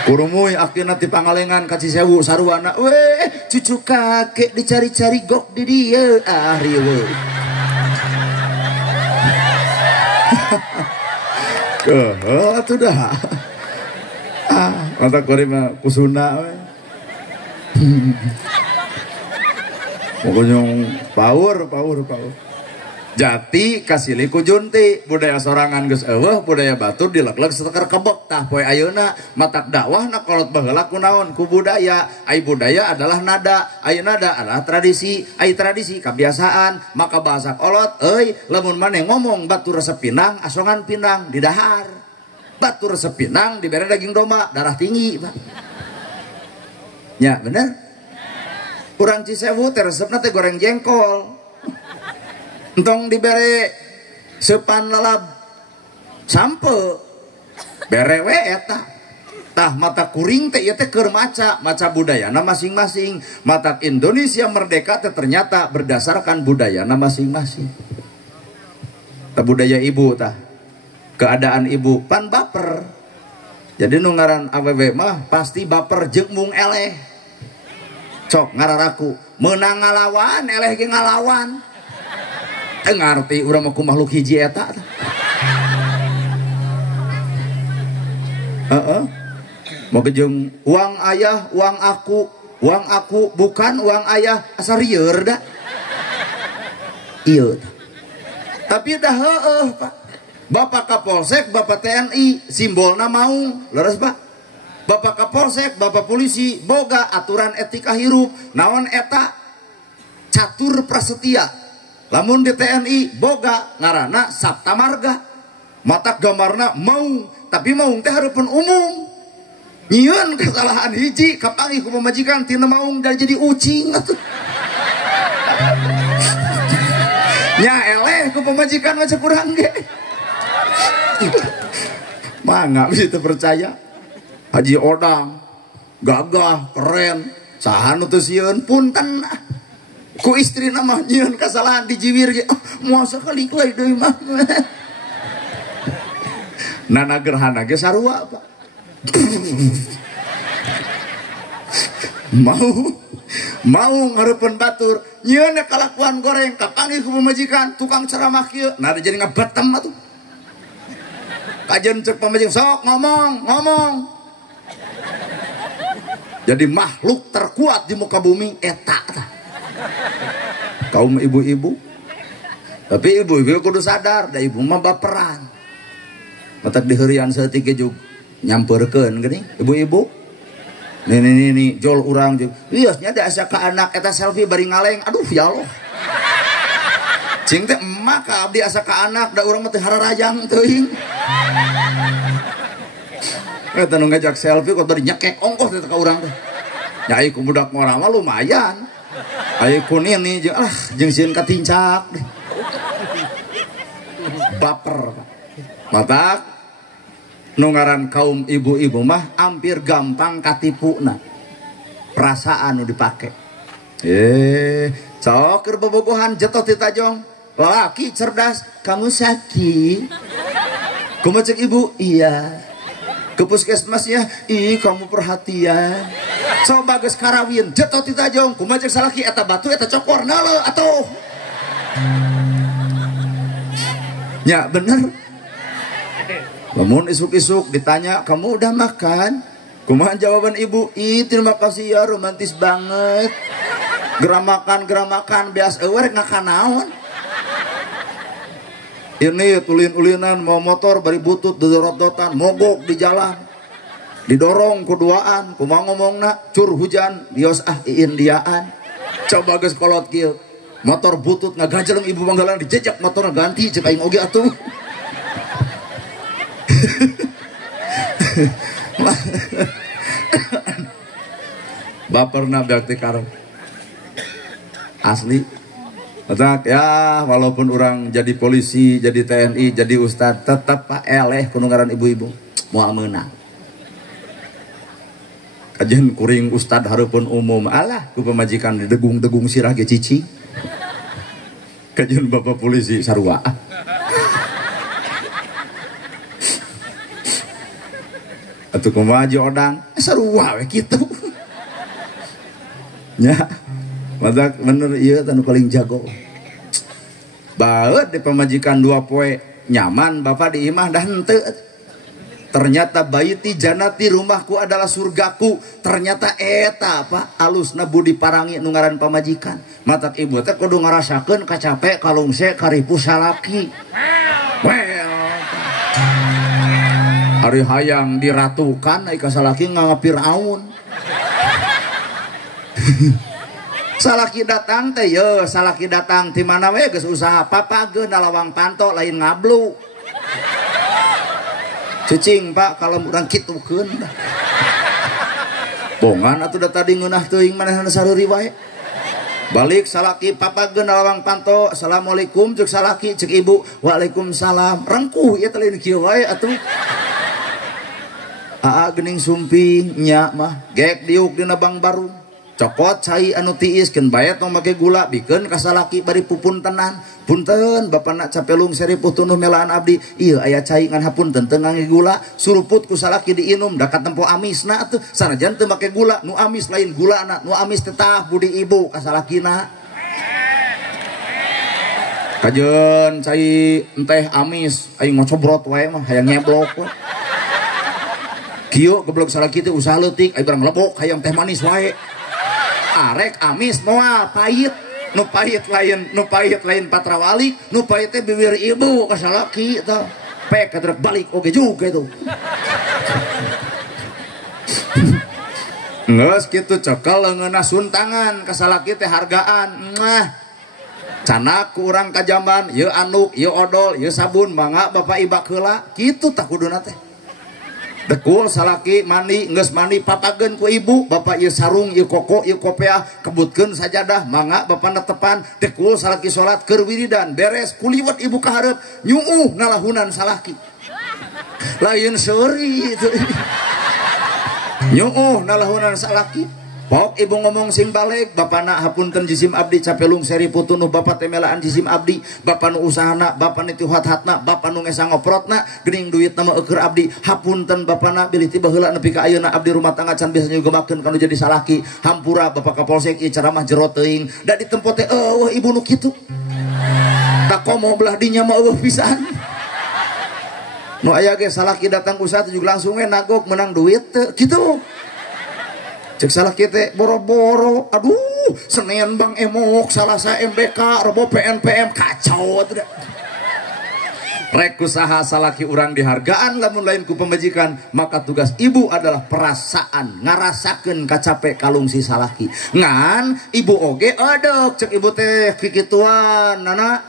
kurumuy akhirnya ti pangalengan ka Cisewu saruana weh cucu kakek dicari-cari gok di dia riweuh atuh dah mata kori mah kusuna we pokoknya power jati kasili ku junti budaya sorangan geus eueuh budaya batur dilegleg setekar kebek tah poe ayeuna matak dakwahna kolot baheula kunaon ku budaya ai budaya adalah nada ai nada adalah tradisi ai tradisi kebiasaan maka bahasa kolot euy lamun maneh ngomong batur resep pinang asongan pinang di dahar batur resep pinang dibere daging domba darah tinggi Pak nya bener urang Cisewu teh resepna teh goreng jengkol entong dibere sepan lelab sampe bere we eta tah mata kuring teh ieu teh keur maca budayana masing-masing mata Indonesia merdeka teh ternyata berdasarkan budayana masing-masing tah budaya ibu tah keadaan ibu pan baper jadi nu ngaran awewe mah pasti baper jeung mung eleh cok ngararaku meunang ngalawan eleh ge ngalawan ngarti urang mah ku makhluk hiji eta mau jeung uang ayah uang aku bukan uang ayah asa rieur da ieu tapi dah heueuh Pak Bapak Kapolsek Bapak TNI simbolna maung leres Pak Bapak Kapolsek Bapak polisi boga aturan etika hirup naon eta catur prasetya lamun di TNI boga ngaranna Sabta Marga matak gambarna maung tapi maung teh hareupeun umum nyieun kesalahan hiji kapanggih ku pamajikan tina maung dan jadi ucing nya eleh ku pamajikan mah kurang ge mangga bisa percaya Haji Odang gagah keren saha nu teu sieun punten ku istri nama nyieun kesalahan di jiwir ge moasa kali deui deui mah nana gerhana ge sarua Pak mau ngareupeun batur nyieun kalakuan goreng kapanggih ku pamajikan tukang ceramah kieu nah jadi ngabatem atuh kajen cek pamajikan sok ngomong jadi makhluk terkuat di muka bumi eta kaum ibu-ibu tapi ibu-ibu kudu sadar da ibu mah baperan matak diheurian saeutik ge nyampeurkeun geuning ibu-ibu nih jol urang jeung ieu nya da asa ka anak eta selfie bari ngaleng aduh ya Allah cing teh emak ka abdi asa ka anak da urang mah teh hararajang teuing eta nu ngajak selfie kok tadi nyekek ongkos teh ka urang teh nyai ku budak ngora mah lumayan aya kunin nih jeung sieun katincak baper matak nu ngaran kaum ibu-ibu mah hampir gampang katipuna perasaan nu dipake sok keur bobogohan jatuh ti tajong laki cerdas kamu sakit kumaha cek ibu iya ke puskesmasnya ih kamu perhatian so bagus karawin jatuh ti tajong kumaha cek salaki eta batu eta cokor naule atuh Ya bener. Lamun isuk-isuk ditanya, kamu udah makan? Kumaha jawaban ibu? Ih, terima kasih ya, romantis banget. Geramakan biasa eueuh ngakanaon. Ini ulin-ulinan mau motor bari butut dodot-dodotan mogok di jalan. Didorong kuduaan, kumaha ngomongna? Cur hujan, dios iin diaan. Coba geus kolot kieu. Motor butut ngagajeleng ibu manggalan dijejak motor ganti cek aing oge atuh. Baperna berarti karep asli. Betak ya, walaupun orang jadi polisi, jadi TNI, jadi ustad, tetap pak eleh kudu ngaran ibu-ibu moal meunang. Kajian kuring ustad hareupeun umum, alah ku pemajikan degung-degung sirah ge cici. Kajian bapak polisi sarua. Atuh kumaha odang sarua we kitu. Nya, madak bener ieu anu paling jago. Baeut di pamajikan 2 poe nyaman bapak di imah dah henteu. Ternyata baiti janati rumahku adalah surgaku. Ternyata eta apa alusna budi parangi nu ngaran pamajikan. Matak ibu teh kudu ngarasakeun kacape kalungse karipu salaki. Ari hayang diratukan ai ka salaki ngangapiraun. Salaki datang teh ye, salaki datang ti mana we geus usaha papageun lawang panto lain ngablu. Cicing pak kalau urang kitukeun. Bongan atuh da tadi ngeunah teuing manehna sareuri wae. Balik salaki papageun lawang panto, assalamualaikum cek salaki cek ibu, waalaikumsalam. Rengkuh ieu teh lain kieu wae atuh. Aa geuning sumping nya mah gek diuk dina Bang Baru. Cokot cai anu tiis keun bae tong make gula bikeun ka salaki bari pupuntenan. Punten bapana capelung seri putunuh melaan abdi. Ieu aya cai ngan hapunten teu ngangge gula, suruput ku salaki diinum da katempo amisna atuh. Sanajan teu make gula, nu amis lain gulana, nu amis teh tah budi ibu ka salakina. Kajeun cai enteh amis, aing ngocobrot wae mah hayang nyeblok we. Kieu goblok salaki teh usaha leutik, aya barang lebok hayang teh manis wae. Arek amis moal pahit, nu pahit lain patrawali, nu pahit teh bibir ibu ka salaki tah. Pek kadrek balik oge juga itu. Geus kitu cekel leungeunna suntangan ka salaki teh hargaan. Canak ku urang kajamban, ieu anduk, ieu odol, ieu sabun, mangga bapak ibak heula. Kitu tah kuduna teh. Dekul salaki mandi geus mandi papageun ku ibu bapak ieu sarung ieu koko ieu kopiah kebutkeun sajadah mangga bapak netepan dekul salaki salat keur wiridan beres kuliwet ibu ka hareup nyuuh nalahunan salaki lain seuri itu nyuuh nalahunan salaki pok ibu ngomong sing balik bapana hapunten jisim abdi capelung seri putunuh bapak temelaan jisim abdi bapak nu usahana bapak nu hat-hatna bapak nu ngesa ngoprotna geuning duit nama eukeur abdi hapunten bapana bilih tiba heula nepi ka ayeuna abdi rumah tangga can biasa nyugemakeun kanu jadi salaki hampura bapak kapolsek ieu ceramah jero teuing da ditempo teh eueuh ibu nu kitu tak komo belah dinya mah eueuh pisan nu aya ge salaki datang usaha teh juga langsung we nagok menang duit teu kitu. Cek salaki teh boro-boro, aduh, Senin Bang Emok, Salasa MBK, Rebo PNPM, kacau tuh dah. Rek usaha salaki urang dihargaan lamun lain ku pemajikan, maka tugas ibu adalah perasaan, ngarasakeun kacape kalung si salaki. Ngan ibu oge adek cek ibu teh kikituan nana.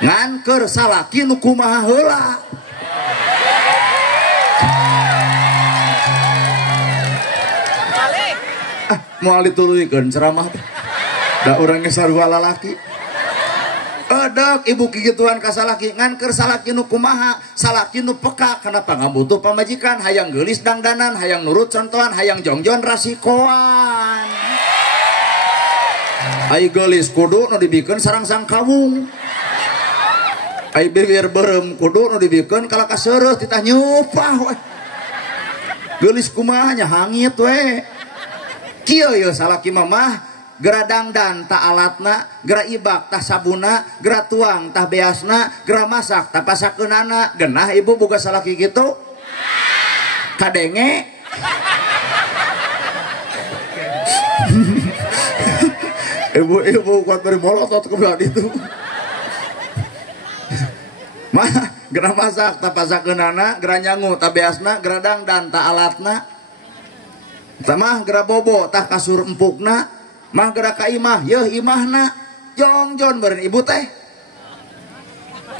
Ngan keur salaki nu kumaha heula. Moal dituluykeun ceramah teh. Da urang ge sarua lalaki. Edek ibu kigituan ka salaki ngan keur salaki nu kumaha? Salaki nu peka kenapa ngabutuh pamajikan, hayang geulis dangdanan, hayang nurut contohan, hayang jongjon rasikoan. Ai geulis kudu nu dibikeun sareng sang kawung. Ai bibir beureum kudu nu dibikeun kala kaseureus titah nyupah we. Geulis kumaha nya hangit we. Kieu ye salaki mamah gera dangdan tah alatna, gera ibak tah sabuna, gera tuang tah beasna, gera masak tah pasakeunana. Genah ibu boga salaki kitu? Kadenge. Ibu kuat beri molotot ke belah itu. Mah gera masak tah pasakeunana, gera nyangu tah beasna, gera dangdan tah alatna. Tamah gera bobo tah kasur empukna, mah gera ka imah yeuh imahna. Jongjon beureun ibu teh.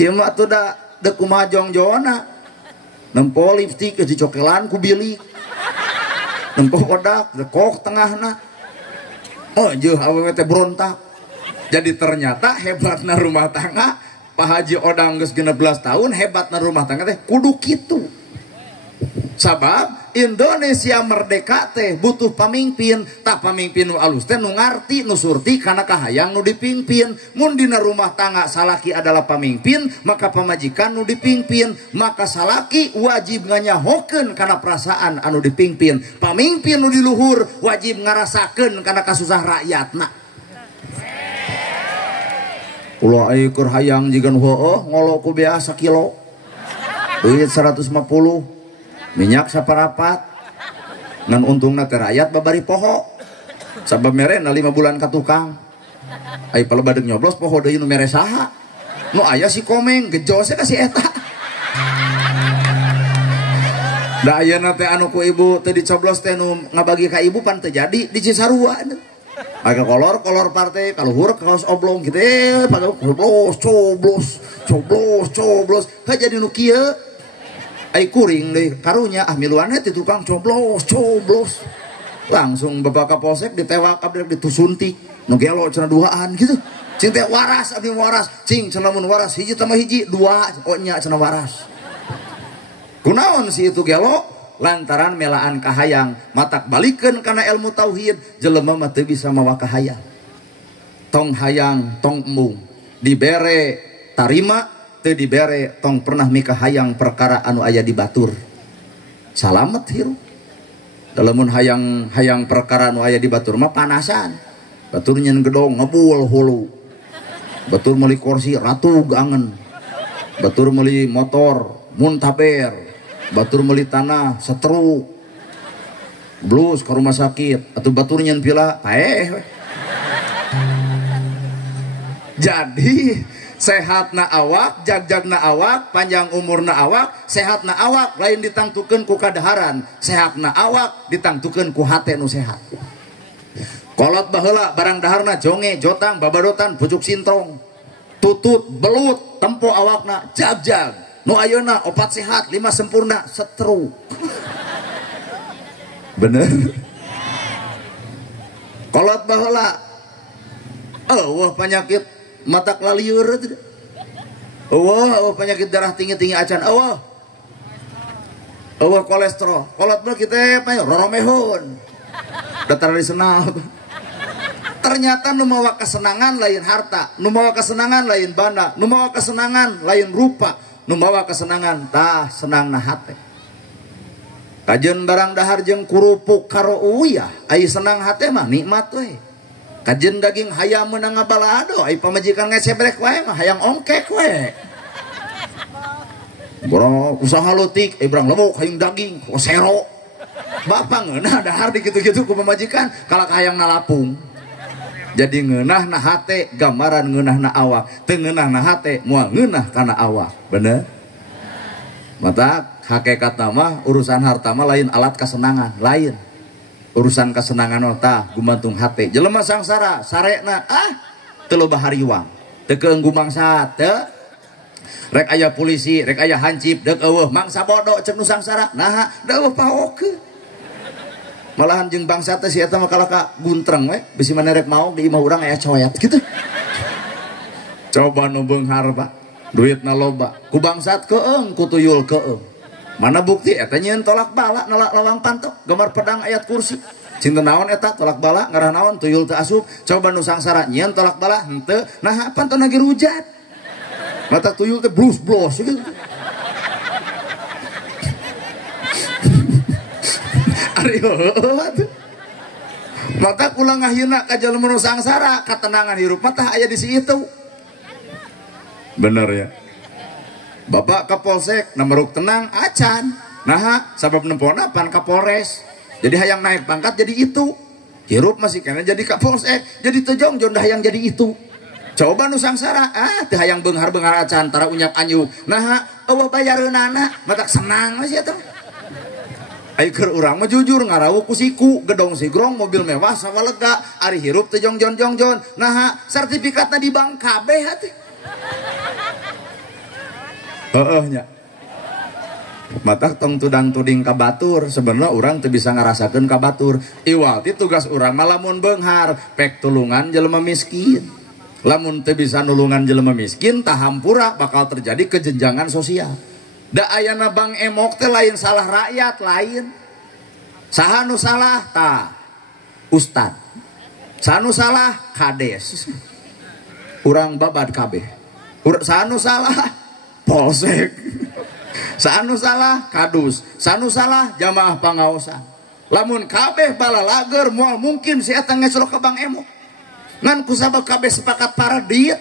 Ieu mah tuh da deuk kumaha jongjona. Nempo lipstik geus dicokelan ku bilik. Nempo kodak dekok tengahna. Oh jeuh awewe teh berontak. Jadi ternyata hebatna rumah tangga Pak Haji Odang geus 16 tahun, hebatna rumah tangga teh kudu kitu. Sabab Indonesia merdeka teh butuh pamimpin, tak pamimpin nu alus teh nu ngarti nu surti kana kahayang nu dipimpin. Mun dina rumah tangga salaki adalah pamimpin, maka pamajikan nu dipimpin, maka salaki wajib nganyahokeun kana perasaan anu dipimpin. Pamimpin nu diluhur wajib ngarasakeun kana kasusah rakyatna. Ulah aya keur hayang jigan heueuh ngolo ku biasa kilo. Duit 150. Minyak saparapat ngan untungna ke rakyat babari poho sabab merena 5 bulan ka tukang ai palebadeg nyoblos poho deui nu mere saha nu aya si Komeng gejose ka si eta da ayeuna teh anu ku ibu teh dicoblos teh nu ngabagi ka ibu pan teu jadi di Cisarua aga kolor partai kaluhur kaos oblong gitu coblos ka jadi nu kieu. Ai kuring deh karunya miluannya ti tukang coblos langsung bapak kapolsek ditewak abdi ditusuntik nu gelo cenah duaan gitu cing teh waras abdi waras cing cenah mun waras hiji tambah hiji 2 oh nya cenah waras kunaon si itu gelo lantaran melaan kahayang matak balikeun kana ilmu tauhid jelema mah teu bisa mawa kahayang tong hayang tong embung dibere tarima teu dibere tong pernah mikah hayang perkara anu aya di batur salamet hirup dalamun hayang perkara anu aya di batur mah panasan batur nyen gedong ngebul hulu batur meuli kursi ratu gangen batur meuli motor muntaber batur meuli tanah setru blus ke rumah sakit atau batur nyen pila jadi sehatna awak, jagjagna awak, panjang umurna awak, sehatna awak lain ditangtukeun ku kadaharan, sehatna awak ditangtukeun ku hate nu sehat. Kolot baheula barang daharna jonge, jotang, babadotan, pucuk sintrong, tutut, belut, tempo awakna jagjag. Nu ayeuna 4 sehat, 5 sempurna, setru. Bener? Kolot baheula eueuh penyakit matak lalieur teh. Eueuh penyakit darah tinggi acan eueuh. Eueuh kolesterol. Kolot mah kitu mah roromehun. Da tradisional. Ternyata nu mawa kesenangan lain harta, nu mawa kesenangan lain banda, nu mawa kesenangan lain rupa, nu mawa kesenangan tah senangna hate. Kajeun barang dahar jeung kurupuk karo uyah, ai senang hate mah nikmat we. Kajen daging hayam menang ngabalado ai pamajikan ngesebrek wae mah hayang ongkek we. Boro usaha leutik ibrang lemuk hayang daging kosero. Bapak ngeunah dahar di kitu-kitu ku pamajikan kalak hayang nalapung. Jadi ngeunah na hate gambaran ngeunah na awak, teu ngeunah na hate moal ngeunah kana awak. Bener? Mata hakikatna mah urusan harta mah lain alat kesenangan, lain. Urusan kesenangan tah gumantung hate jelema sangsara sarekna teu loba hariwang teu keung gumangsa teu rek aya polisi rek aya hansip deuk eueuh mangsa bodoh ceuk nu sangsara nah da eueuh paokeun malahan jeung bangsa teh si eta mah kalaka guntreng we bisi maneh rek mau di imah urang aya coyat kitu coba nu beunghar Pak duitna loba ku bangsat keung ku tuyul keung. Mana bukti eta nyeun tolak bala nolak lawang pantok gambar pedang ayat kursi cinta naon eta tolak bala ngarah naon tuyul teu asup coba nu sangsara nyeun tolak bala henteu nah panton lagi rujat mata tuyul teh blus-blus gitu ari mata ulang ngahina ka jalma nu sangsara katenangan hirup mata aya di situ. Bener ya. Bapak Kapolsek nameruk tenang acan. Nah, sabab nempona pan Kapolres. Jadi hayang naik pangkat jadi itu. Hirup masih kena jadi Kapolsek. Jadi tejong jon hayang jadi itu. Coba nu sangsara teu hayang beunghar-beunghar acan tara unyak anyuk. Nah, eueuh bayareunana matak senang we sia teh. Ai keur urang mah jujur ngarawuk ku siku, gedong sigrong, mobil mewah sawalega, ari hirup teh jong-jon. Nah, sertifikatna di bank kabeh hati. Heeh nya. Matak tong tudang-tuding ka batur, sebenarnya urang teu bisa ngarasakeun ka batur. Iwal ti tugas urang mah lamun beunghar, pek tulungan jelema miskin. Lamun teu bisa nulungan jelema miskin, tah hampura bakal terjadi kejenjangan sosial. Da ayana Bang Emok teh lain salah rakyat lain. Saha nu salah tah ustad. Saha nu salah kades. Urang babad kabeh. Saha nu salah polsek. Saha nu salah kadus. Saha nu salah jamaah pangaosan. Lamun kabeh balalager moal mungkin si eta ngesro ka Bang Emok. Ngan kusabab kabeh sepakat para diet.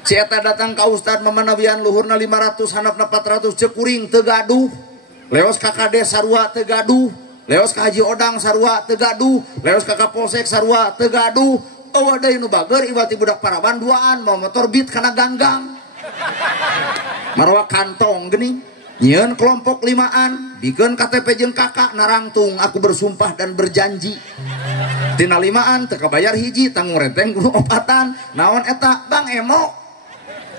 Si eta datang ka ustad mamanawian luhurna 500 handapna 400 cek kuring teu gaduh. Leos ka kades sarua teu gaduh. Leos ka Haji Odang sarua teu gaduh. Leos ka Kapolsek sarua teu gaduh. Eueuh deui nu bager iwati budak parawan duaan mau motor beat kana ganggang. Marwa kantong geuning. Nyieun kelompok limaan, bikeun KTP jeung kakak narangtung aku bersumpah dan berjanji. Tina limaan teu kabayar hiji tanggung renteng kudu opatan. Naon eta Bang Emok?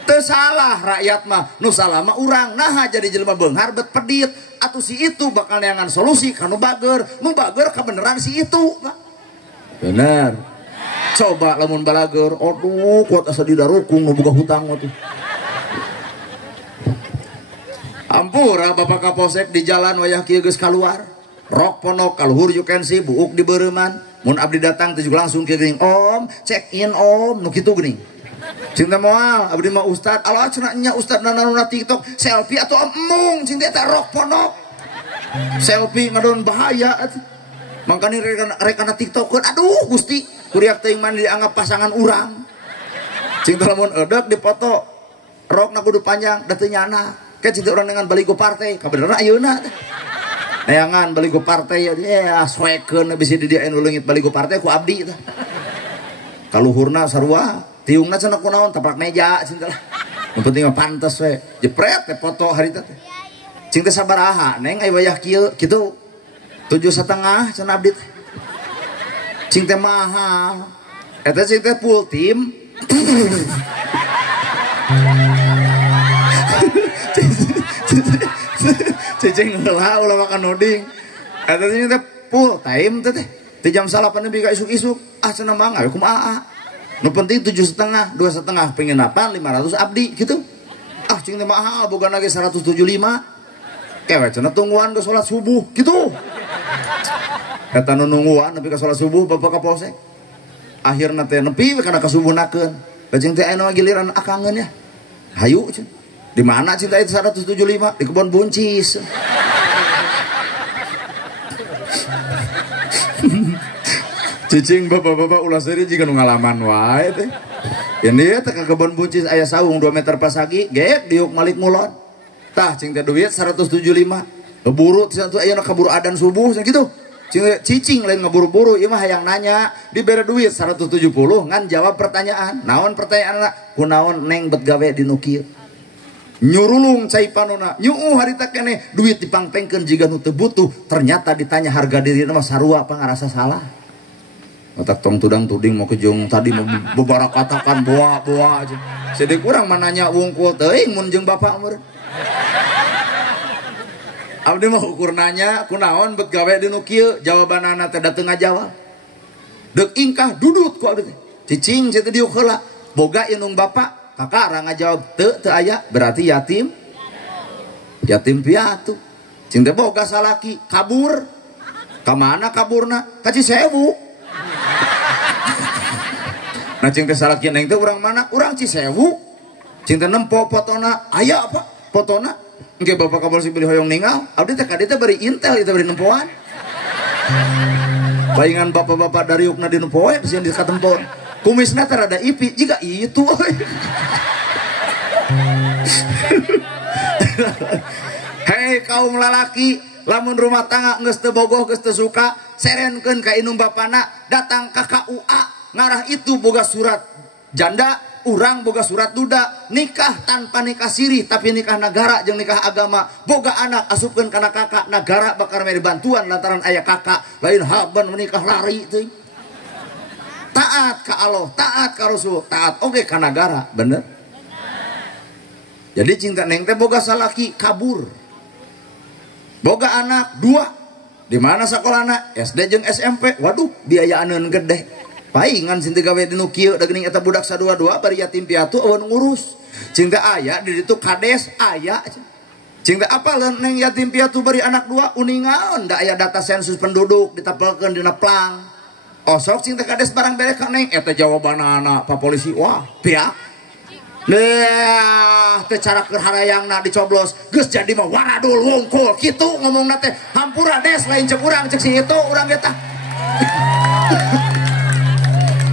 Teu salah rakyat mah, nu salah mah urang. Nah jadi jelema beunghar bet pedit. Atuh si itu bakal neangan solusi ka nu bager. Nu bager kabeneran si itu. Bener. Coba lamun balager, aduh kuat asa didarukung nu boga hutang mah tuh. Ampura Bapak Kapolsek di jalan wayah kieu geus kaluar. Rok ponok kaluhur you can see buuk di beureman. Mun abdi datang teh juga langsung kieu geuning, "Om, check in Om." Nu kitu geuning. Cinta moal abdi mah ustad, alah cenah nya ustad nanauna TikTok, selfie atau emung cinta eta rok ponok. Selfie ngadon bahaya atuh. Mangkani rekana TikTokeun, aduh Gusti, kuriak teuing mah dianggap pasangan urang. Cinta lamun eudek dipoto rokna kudu panjang da teu nyana. Kayak cinta orang dengan baligo partai, kabeneran ayeuna teh. Neangan baligo partai ya soekeun bisa didiain leungit baligo partai ku abdi teh. Kaluhurna sarua, tiungna cenah kunaon tapak meja cinta lah. Yang penting mah pantes we. Jepret teh foto hari teh. Cing teh sabaraha neng aya wayah kieu kitu. 7,5 cenah abdi teh. Cing teh mahal. Eta cing teh full tim. Cicing heula ulah makan noding. Eta teh full time teh. Di jam 8 nepi ka isuk-isuk. Ah cenah mah we kumaha. Nu penting 7,5, 2,5 penginapan 500 abdi gitu. Ah cing teh mahal boga lagi 175. Kewe cenah tungguan ke salat subuh gitu. Eta nu nungguan nepi ka salat subuh Bapak Kapolsek. Akhirna teh nepi we kana ka subuhnakeun. Lajeng teh aya giliran akangeun ya. Hayu cenah. Di mana cinta itu 175? Di Kebon Buncis. Cicing bapak-bapak ulah seri jika nu ngalaman wae teh. Ini teh ke Kebon Buncis aya saung 2 meter pasagi, geek diuk Malik Mulon. Tah cing teh duit 175. Keburu cenah tuh aya nu kaburu adan subuh cenah kitu. Cicing lain ngeburu-buru, ieu mah hayang nanya, dibere duit 170 ngan jawab pertanyaan. Naon pertanyaanna? Kunaon neng bet gawe di nu kieu? Nyurulung cai panona nyuu harita kene duit dipangpengkeun jiga nu teu butuh, ternyata ditanya harga dirina mah sarua apa ngarasa salah. Matak tong tudang tuding mau kejung tadi mau beberapa katakan boa aja. Sedek kurang mananya wungkul teuing mun jeung bapak meureun. Abdi mah ukur nanya kunaon bet gawe di nu kieu, jawabanana teh da teu ngajawab. Deuk ingkah dudut ku abdi teh. Cicing cenah diuk heula. Boga inung bapak kakak ranga jawab teu aya berarti yatim piatu. Cing teh boga salaki kabur. Ka mana kaburna? Ka Cisewu. Nah cing teh salaki neng teh urang mana? Urang Cisewu. Cing teh nempo fotona, aya apa? Fotona. Engke Bapak Kapolsek beli hoyong ningal. Abdi teh ka dieu teh bari intel itu bari nempoan. Paingan bapak-bapak dari yukna di poe sieun di katempon. Kumisna teh rada ipi jika itu. Hei kaum lalaki, lamun rumah tangga geus teu bogoh geus teu suka, serenkeun ka inung bapana, datang ka KUA, ngarah itu boga surat janda, urang boga surat duda, nikah tanpa nikah sirih tapi nikah negara jeung nikah agama, boga anak asupkeun kana kakak, negara bakal mere bantuan lantaran aya kakak, lain haban menikah lari teuing. Taat ka Allah, taat ka Rasul, taat oge ka negara, bener? Jadi cinta neng teh boga salaki kabur. Boga anak 2. Di mana sekolahna? SD jeung SMP. Waduh, biayaaneun gede. Paingan cinta gawe di nu kieu da geuning eta budak sadua-dua bari yatim piatu eueun ngurus. Cinta aya di ditu kades aya. Cinta apa neng yatim piatu bari anak 2 uningaon da aya data sensus penduduk ditapelkeun dina plang. Osok cinta kades barang bere ka neng eta jawabanana Pak Polisi. Wah, piak. Nah, teh cara kerharayangna dicoblos geus jadi mah waradul wungkul kitu ngomongna teh hampura des lain cek urang cek si itu urang eta.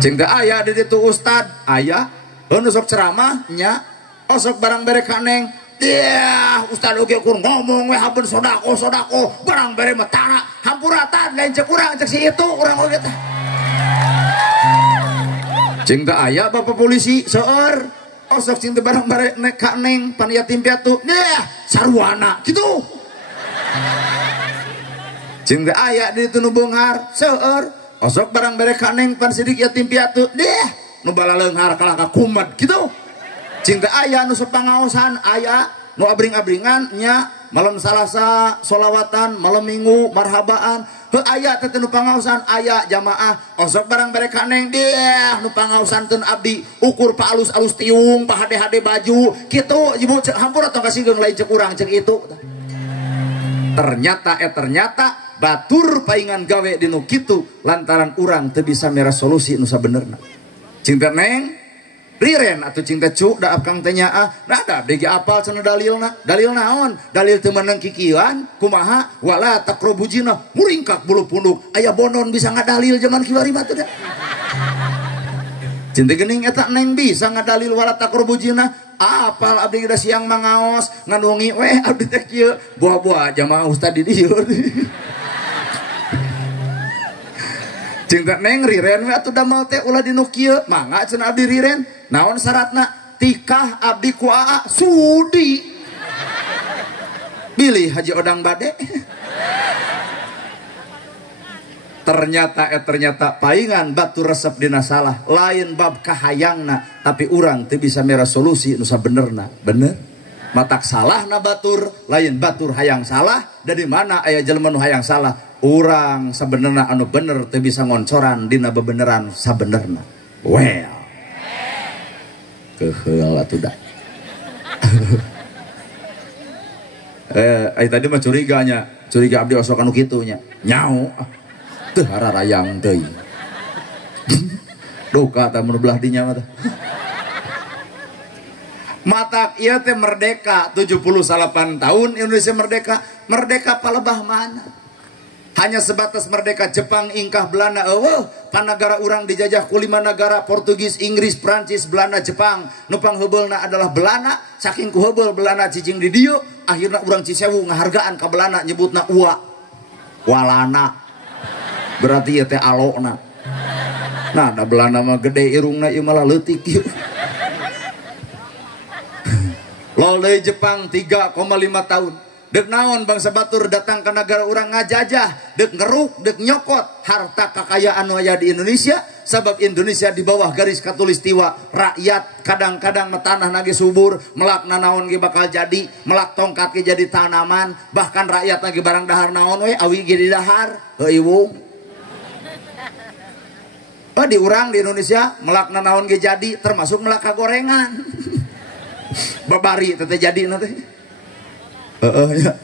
Cing teh aya di ditu ustad aya heun sok ceramah nya osok barang bere ka neng dia ustad oge kur ngomong we habeun sodako barang bere mah tara hampura tan lain cek urang cek si itu urang oge teh. Cing teh aya Bapak Polisi seueur osok cinta barang bare nek ka neng pan yatim piatu nih sarwana gitu. Cinta aya di tunu beunghar seueur osok barang bare ka neng pan sidik yatim piatu nih nu bala leunghar kalaka kumat gitu. Cinta aya nu sapangaosan aya nu abring-abringan nya malam Salasa sholawatan malam Minggu marhabaan heuh aya teh nu pangaosan aya jamaah osok barang bare ka neng dia nu pangaosanteun abdi ukur pa alus-alus tiung pa hade-hade baju kitu ibu hampura tong kasih geung lain cek urang cek itu. Ternyata batur paingan gawe di nu kitu lantaran urang teu bisa mere solusi nu sabenerna. Cinta neng riren atau cinta cuk da akang teh nyaah nah da begi apal cenah dalilna dalil naon dalil teu meunang kikieuan kumaha wala taqrabu zina muringkak bulu punduk aya bonon bisa ngadalil zaman kiwari mah teh da cinta geuning eta neng bisa ngadalil wala taqrabu zina apal abdi da siang mangaos nganungi weh abdi teh kieu buah-buah jamaah ustad di dieu. Cinta neng riren we atuh damel teh ulah dinu kieu mangga cenah abdi riren naon syaratna tikah abdi ku aa sudi bilih haji odang bade. Ternyata paingan batu resep dina salah lain bab kahayangna tapi urang teu bisa mere solusi nu sabenerna bener matak salah na batur lain batur hayang salah dari mana aya jelema nu hayang salah urang sabenerna anu bener teu bisa ngoncoran dina bebeneran sabenerna. Well keheul atuh da. Tadi mah curiga abdi osok anu kitu nya nyau teu hararayang teuing. Duka teh mun belah dinya mah teh. Matak ieu teh merdeka 78 tahun Indonesia merdeka palebah mana? Hanya sebatas merdeka Jepang, Ingkah, Belanda, panagara urang dijajah ku 5 negara Portugis, Inggris, Prancis, Belanda, Jepang. Nupang hebeulna adalah Belanda, saking ku hebeul Belanda cicing di dieu, akhirna urang Cisewu ngahargaan ka Belanda nyebutna ua. Walana. Berarti ieu teh alona. Nah, da Belanda mah gede irungna ieu malah leutik ieu. Lol deui Jepang 3,5 tahun. Dek naon bangsa batur datang ke negara orang ngajajah, dek ngeruk, dek nyokot harta kekayaan aya di Indonesia, sebab Indonesia di bawah garis katulistiwa rakyat kadang-kadang tanah nage subur, melak naon ge bakal jadi, melak tongkat ge jadi tanaman, bahkan rakyat lagi barang dahar naon we awi ge di dahar, heuh di urang di Indonesia melak naon ge jadi termasuk melak kagorengan. Babari teh jadi nanti. Ya.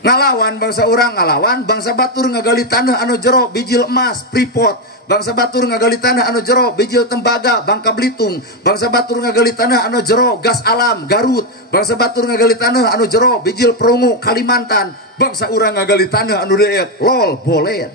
Ngalawan bangsa urang ngalawan bangsa batur ngagali tanah anu jero bijil emas Freeport, bangsa batur ngagali tanah anu jero bijil tembaga Bangka Belitung, bangsa batur ngagali tanah anu jero gas alam Garut, bangsa batur ngagali tanah anu jero bijil perungu Kalimantan, bangsa urang ngagali tanah anu deet lol bolen.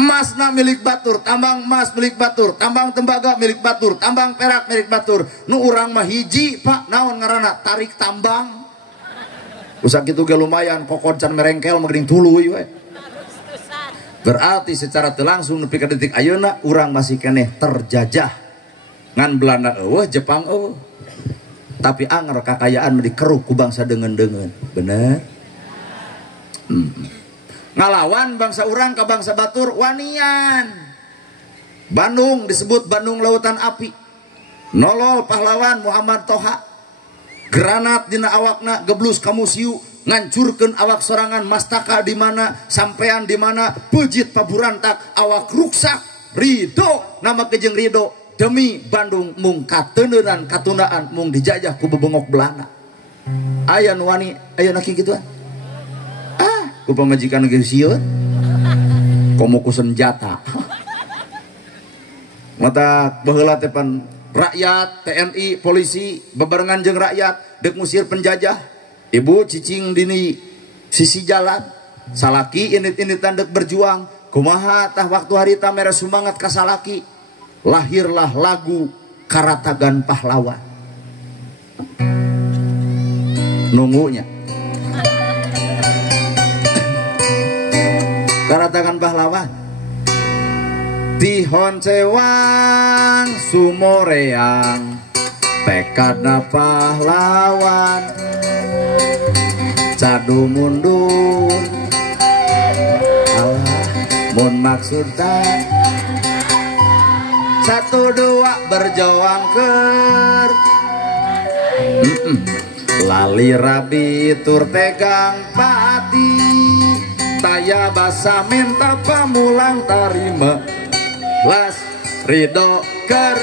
Emasna milik batur, tambang emas milik batur, tambang tembaga milik batur, tambang perak milik batur. Nu urang mah hiji Pak, naon ngaranna tarik tambang. Usak itu ge lumayan kokon can merengkel meuring tuluy we. Berarti secara langsung nepi ka detik ayeuna urang masih keneh terjajah. Ngan Belanda eueuh, Jepang eueuh. Tapi anger kakayaan dikeruk ku bangsa deungeun-deungeun. Bener? Ngalawan bangsa urang ke bangsa batur wanian. Bandung disebut Bandung Lautan Api. Nolol pahlawan Muhammad Toha. Granat dina awakna geblus ka musiu, ngancurkeun awak sorangan mastaka di mana, sampean di mana, pejit paburantak awak ruksak. Ridho nama kejeng Ridho demi Bandung mung kateuneuran katundaan mung dijajah ku bebengok Belanda. Aya nu wani aya naki gituan. Ku pamajikan geus sieun komo ku senjata. Mata baheula teh pan rakyat, TNI, polisi bebarengan jeung rakyat dek ngusir penjajah. Ibu cicing dini sisi jalan, salaki init-initan dek berjuang. Kumaha tah waktu harita mere sumangat ka salaki. Lahirlah lagu Karatagan Pahlawan. Nunggunya Karatagan Pahlawan. Tihon cewang sumoreang tekadna pahlawan cadu mundur Allah mun maksudna 1 2 berjuang ker lali rabi tur tegang pati taya basa minta pamulang tarima las ridho ker.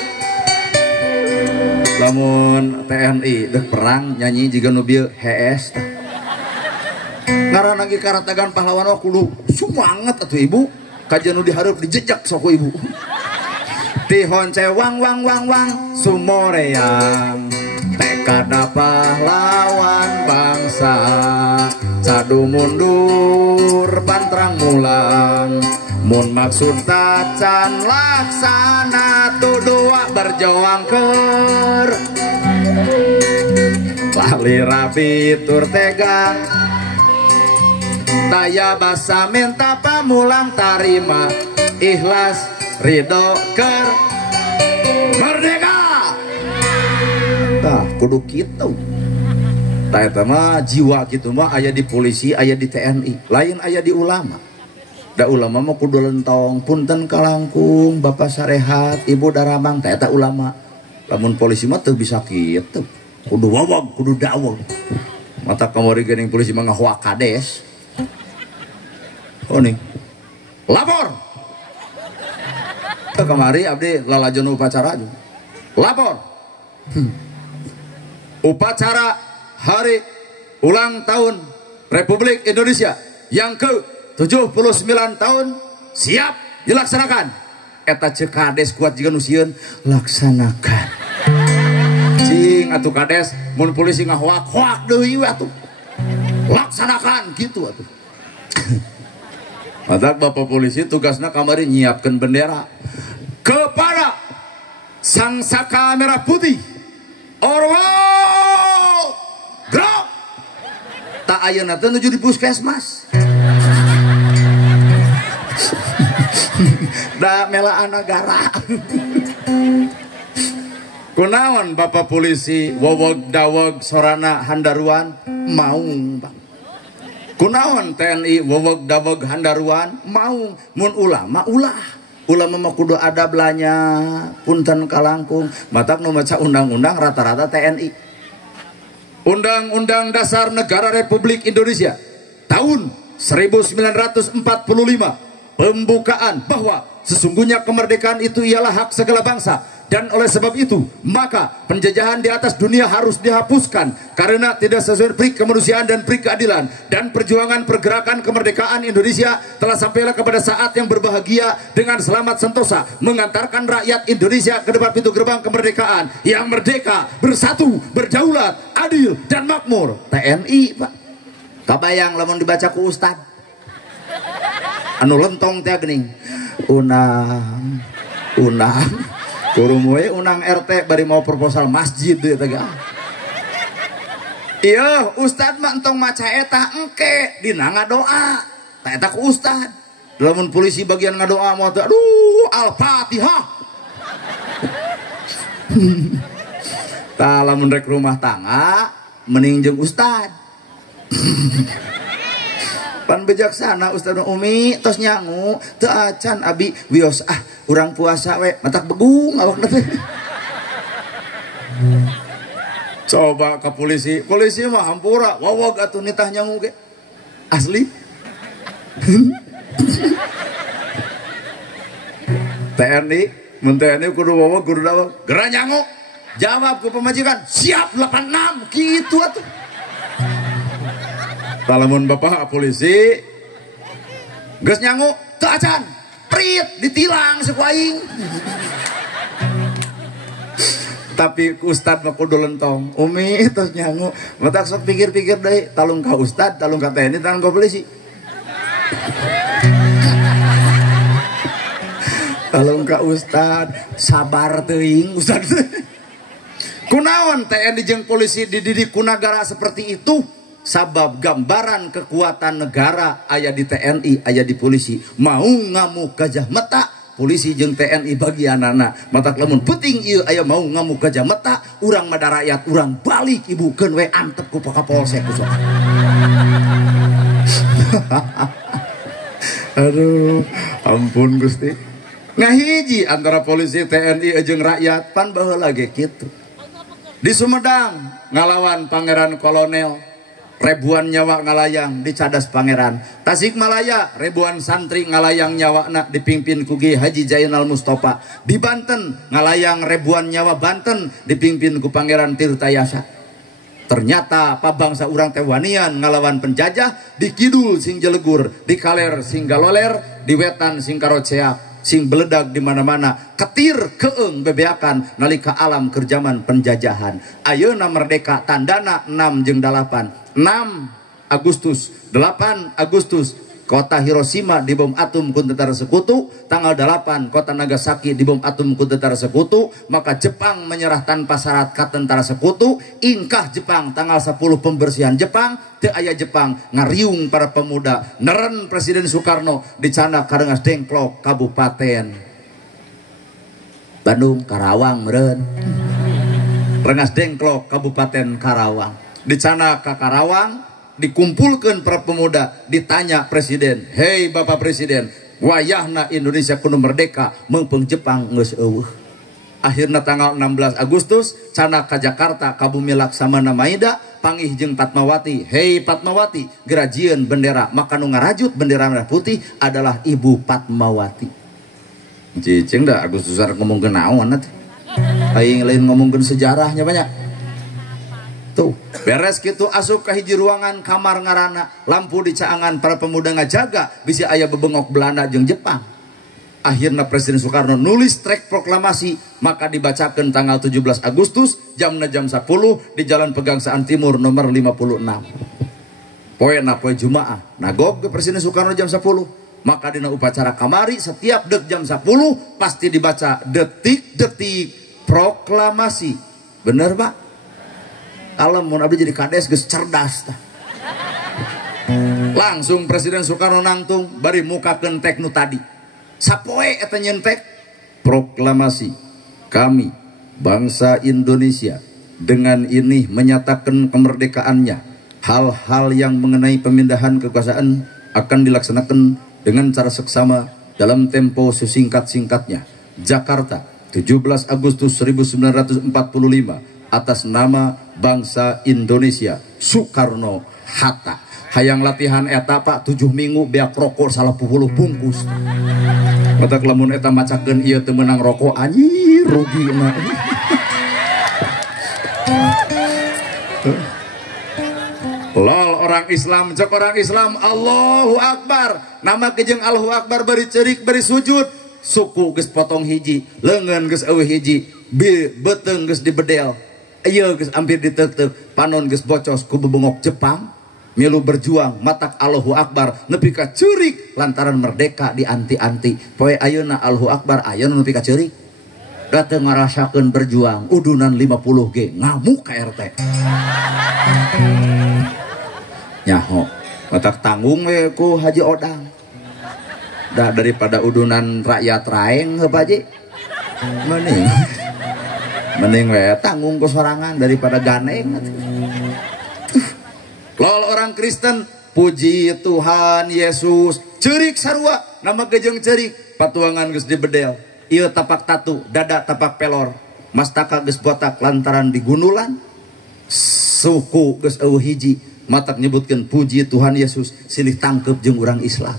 Lamun TNI dek perang nyanyi juga nubil HS ngaran lagi Karatagan Pahlawan wah kudu sumanget atuh ibu kajian nu dihareup dijejak sok ibu. Tihon cewang wang wang wang sumoreang tekadna pahlawan bangsa cadu mundur pantrang mulang mun maksud tacan laksana 1 2 berjuang ker lali rabi tur tegang daya basa minta pamulang tarima ikhlas ridho ker merdeka. Tah kudu kitu. Tah eta mah jiwa kitu mah aya di polisi, aya di TNI, lain aya di ulama. Da ulama mah kudu lentong, punten kalangkung, bapak sarehat, ibu daramang, teh eta ulama. Lamun polisi mah teu bisa kitu. Kudu wawag, kudu daweg. Mata kamari geuning polisi mah ngahoak kades. Oh nih. Lapor. Teu kamari abdi lalajon upacara. Lapor. Upacara hari ulang tahun Republik Indonesia yang ke-79 tahun siap dilaksanakan. Eta ceuk kades kuat juga nu sieun laksanakan. Cing atuh kades mun polisi ngahoak-hoak deui we atuh. Laksanakan gitu atuh. Matak bapak polisi tugasna kamari nyiapkeun bendera kepada sang saka merah putih. Orwo gerak. Tak ayeuna teh nuju di puskesmas. Da melaan negara. Kunaon bapak polisi wowog dawog sorana handaruan maung Pak. Kunaon TNI wowog dawog handaruan maung mun ulama ulah. Ulama mah kudu ada belanya punten kalangkung matak nu maca undang-undang rata-rata TNI. Undang-Undang Dasar Negara Republik Indonesia tahun 1945 pembukaan bahwa sesungguhnya kemerdekaan itu ialah hak segala bangsa dan oleh sebab itu maka penjajahan di atas dunia harus dihapuskan karena tidak sesuai peri kemanusiaan dan peri keadilan dan perjuangan pergerakan kemerdekaan Indonesia telah sampailah kepada saat yang berbahagia dengan selamat sentosa mengantarkan rakyat Indonesia ke depan pintu gerbang kemerdekaan yang merdeka, bersatu, berdaulat, adil dan makmur. TNI Pak Kabayang lamun dibaca ku ustad anu lentong teh geuning unang kurum we unang RT bari mau proposal masjid teh teh. Iya ustad mah entong maca eta engke dina ngadoa tah eta ku ustad. Lamun polisi bagian ngadoa mah teh aduh Al-Fatihah. Tah lamun rek rumah tangga mending jeung ustad. Pan bijaksana Ustaz Umi tos nyangu teu acan abi wios urang puasa we matak begung awakna teh. Coba ke polisi mah hampura wawag atuh nitah nyangu ge asli. TNI mun TNI kudu wawag kudu dawag geura nyangu jawab ku pemajikan siap 86 kitu atuh. Talamun bapak polisi geus nyangu teu acan prit ditilang saku aing. Tapi ustad mah kudu lentong Umi tos nyangu matak sok pikir-pikir deui talung ka ustad talung ka TNI talung ka polisi. Talung ka ustad sabar teuing ustad. Kunaon TNI jeung polisi dididik ku nagara seperti itu? Sabab gambaran kekuatan negara aya di TNI aya di polisi mau ngamuk gajah mata polisi jeung TNI bagianana matak lamun penting ieu aya mau ngamuk gajah mata urang mah rakyat urang balik ibukeun we antep ku Kapolsek usah. Aduh ampun Gusti ngahiji antara polisi TNI jeung rakyat pan baheula ge kitu. Di Sumedang ngalawan Pangeran Kolonel ribuan nyawa ngalayang di cadas pangeran. Tasikmalaya ribuan santri ngalayang nyawana dipimpin ku Ki Haji Zainal Mustofa. Di Banten ngalayang ribuan nyawa Banten dipimpin ku Pangeran Tirtayasa. Ternyata pabangsa urang teh wanian ngalawan penjajah di kidul sing jelegur, di kaler sing galoler, di wetan sing karoceak, sing beledag di mana-mana, ketir keeng bebeakan nalika alam kerjaman penjajahan. Ayeuna merdeka tandana 6 jeung 8. 6 Agustus 8 Agustus kota Hiroshima dibom atom ku tentara sekutu, tanggal 8 kota Nagasaki dibom atom ku tentara sekutu, maka Jepang menyerah tanpa syarat ka tentara sekutu. Ingkah Jepang tanggal 10 pembersihan Jepang, teu aya Jepang ngariung para pemuda neren Presiden Soekarno di Cana Karengas Dengklok Kabupaten Bandung Karawang meureun. Rengas Dengklok Kabupaten Karawang. Di sana ke Karawang dikumpulkan para pemuda, ditanya presiden, hei Bapak Presiden, wayahna Indonesia kudu merdeka meungpeung Jepang geus eueuh. Akhirna tanggal 16 Agustus cana ka Jakarta ka Bumi Laksamana Maida panggih jeung Fatmawati, hei Fatmawati gerajieun bendera, maka nu ngarajut bendera merah putih adalah Ibu Fatmawati. Cicing da Agustus ngomongkeun naon atuh. Aing lain ngomongkeun sejarahnya banyak. Tuh, beres gitu asup ke hiji ruangan kamar ngarana lampu dicaangan para pemuda ngajaga bisa aya bebengok Belanda jeung Jepang. Akhirnya Presiden Soekarno nulis trek proklamasi, maka dibacakan tanggal 17 Agustus jam 10 di Jalan Pegangsaan Timur nomor 56. Poena poe Jumaah nagog ke Presiden Soekarno jam 10, maka dina upacara kamari setiap dek jam 10 pasti dibaca detik-detik proklamasi. Bener Pak? Alam mun abdi jadi kades geus cerdas tah. Langsung Presiden Soekarno nangtung bari mukakeun tek nu tadi. Sapoe eta nyeun tek proklamasi. Kami bangsa Indonesia dengan ini menyatakan kemerdekaannya. Hal-hal yang mengenai pemindahan kekuasaan akan dilaksanakan dengan cara seksama dalam tempo sesingkat-singkatnya. Jakarta 17 Agustus 1945 atas nama bangsa Indonesia Soekarno Hatta. Hayang latihan eta Pak 7 minggu beak rokok 30 bungkus. Matak lamun eta macakeun ieu teu meunang rokok anjir rugina. Lol orang Islam cek orang Islam Allahu Akbar. Nama kejeng Allahu Akbar bari cerik bari sujud. Suku geus potong hiji, leungeun geus eueuh hiji, beuteung geus dibedel. Ayo geus hampir diteuteup, panon geus bocos ku bebengok Jepang. milu berjuang matak Allahu Akbar nepi ka ceurik lantaran merdeka di anti-anti. Poe ayeuna Allahu Akbar ayeuna nepi ka ceurik. Da teu ngarasakeun berjuang udunan 50 ge ngamuk ka RT. Nyaho matak tanggung we ku Haji Odang. Da daripada udunan rakyat raeng heuh Haji. Mending we tanggung ku sorangan daripada ganeng. Lol orang Kristen puji Tuhan Yesus ceurik sarua nama gejeng ceurik patuangan geus dibedel ieu tapak tatu dada tapak pelor mastaka geus botak lantaran digunulan suku geus eueuh hiji matak nyebutkeun puji Tuhan Yesus silih tangkep jeung urang Islam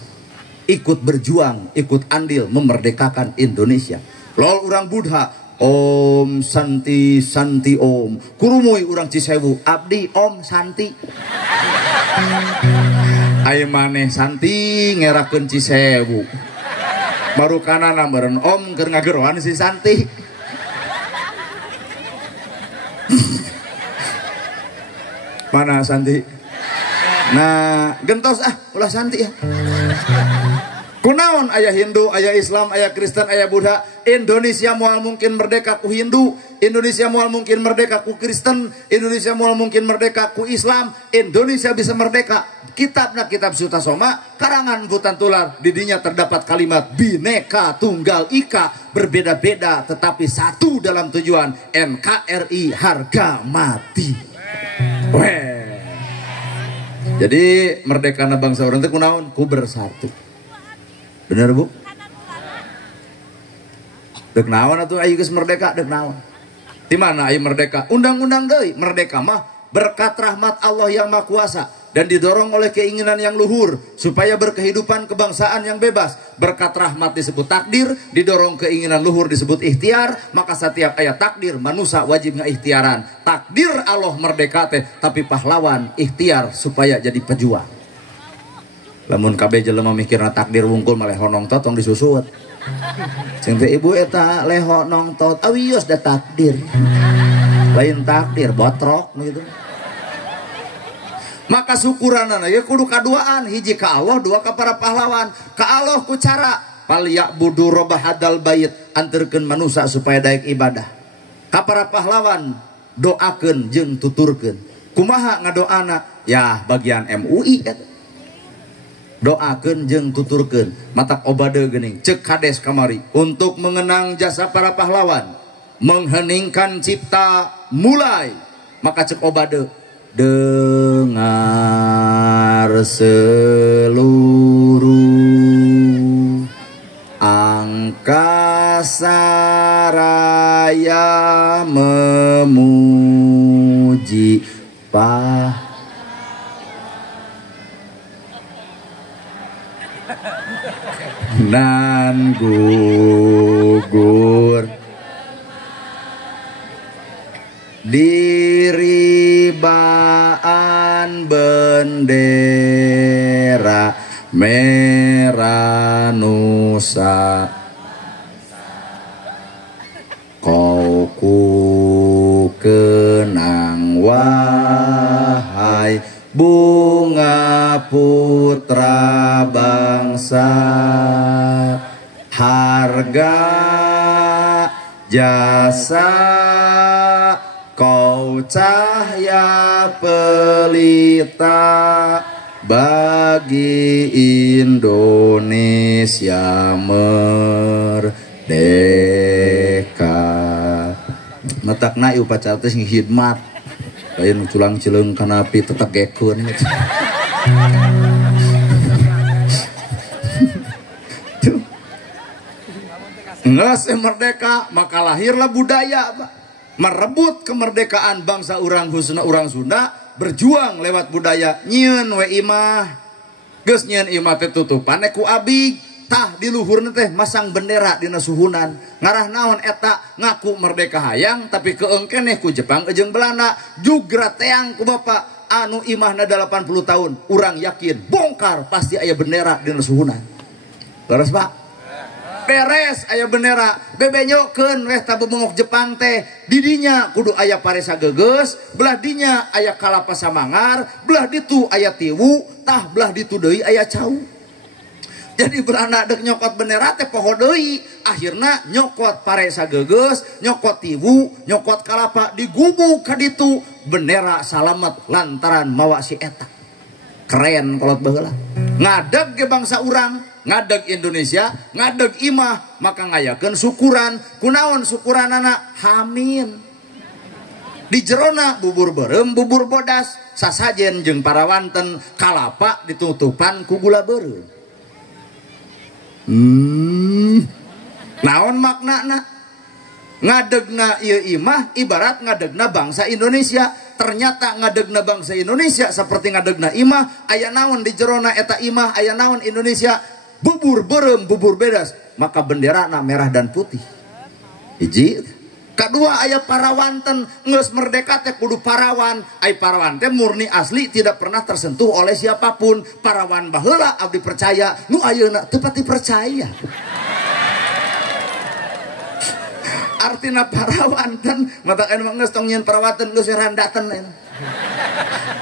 ikut berjuang ikut andil memerdekakan Indonesia. Lol urang Buddha Om Santi Santi Om kurumuy urang Cisewu abdi Om Santi aya maneh Santi ngerakeun Cisewu baru kanana meureun Om keur ngageroan si Santi. Mana Santi? Nah gentos ulah Santi ya. Kunaon aya Hindu, aya Islam, aya Kristen, aya Buddha. Indonesia moal mungkin merdeka ku Hindu, Indonesia moal mungkin merdeka ku Kristen, Indonesia moal mungkin merdeka ku Islam. Indonesia bisa merdeka. Kitabna kitab Sutasoma karangan Butan Tular, di dinya terdapat kalimat Bhinneka Tunggal Ika, berbeda-beda tetapi satu dalam tujuan NKRI harga mati. Weh. Jadi merdekana bangsa orang teh kunaon? Ku bersatu. Bener Bu? Dek naon atuh ayu geus merdeka dek naon? Di mana ayu merdeka? Undang-undang deui. Merdeka mah berkat rahmat Allah yang Maha Kuasa dan didorong oleh keinginan yang luhur supaya berkehidupan kebangsaan yang bebas. Berkat rahmat disebut takdir, didorong keinginan luhur disebut ikhtiar. Maka setiap ayat takdir manusia wajib ngaikhtiaran. Takdir Allah merdeka teh, tapi pahlawan ikhtiar supaya jadi pejuang. Lamun kabeh jelema mikirna takdir wungkul mah leho nongtot tong disusut. Sing teh ibu eta leho nongtot awios da takdir. Lain takdir botrok gitu. Maka syukuranana ya kudu kaduaan, hiji ka Allah, dua ka para pahlawan. Ka Allah ku cara pal ya'budu rabb hadal bait, anterkeun manusia supaya daek ibadah. Ka para pahlawan doakeun jeung tuturkeun. Kumaha ngadoana? Ya bagian MUI eta. Doakeun jeung tuturkeun matak obade geuning ceuk kades kamari untuk mengenang jasa para pahlawan mengheningkan cipta mulai maka ceuk obade dengar seluruh angkasa raya memuji nan gugur diribaan bendera merah nusa kau ku kenang wahai bunga putra bangsa harga jasa kau cahaya pelita bagi Indonesia merdeka. Matakna upacara teh hidmat lain culang cileung kana api tetep gekeun. Nges merdeka maka lahirlah budaya merebut kemerdekaan bangsa urang khususna urang Sunda berjuang lewat budaya nyieun we imah geus nyieun imah teh tutupan ku abig tah di luhurna teh masang bendera dina suhunan ngarah naon eta ngaku merdeka hayang tapi keung keneh ku Jepang jeung Belanda jugra teang ku bapak anu imahna 80 tahun urang yakin bongkar pasti aya bendera dina suhunan leres Pak beres aya bendera bebenyokeun weh tabu bengok Jepang teh didinya kudu aya paresa geges belah dinya aya kalapa samangar belah ditu aya tiwu tah belah ditu deui aya cau. Jadi berana dek nyokot bendera teh poho deui akhirna nyokot paresa geges nyokot tiwu nyokot kalapa digubuk ka ditu bendera salamet lantaran mawa si eta. Keren kolot baheula ngadeg ge bangsa urang ngadeg Indonesia ngadeg imah maka ngayakeun syukuran kunaon syukuranana hamin di jerona bubur berem bubur bodas sasajen jeung parawanten kalapa ditutupan ku gula beureum. Naon maknana ngadegna ieu imah ibarat ngadegna bangsa Indonesia. Ternyata ngadegna bangsa Indonesia seperti ngadegna imah aya naon di jerona eta imah aya naon Indonesia bubur berem bubur bedas maka benderana merah dan putih. Hiji kadua aya parawanten geus merdeka teh kudu parawan ai parawan teh murni asli tidak pernah tersentuh oleh siapapun. Parawan baheula abdi percaya nu ayeuna teu pati percaya. Artina parawanten mata anu geus tong nyieun parawanten geus randaten.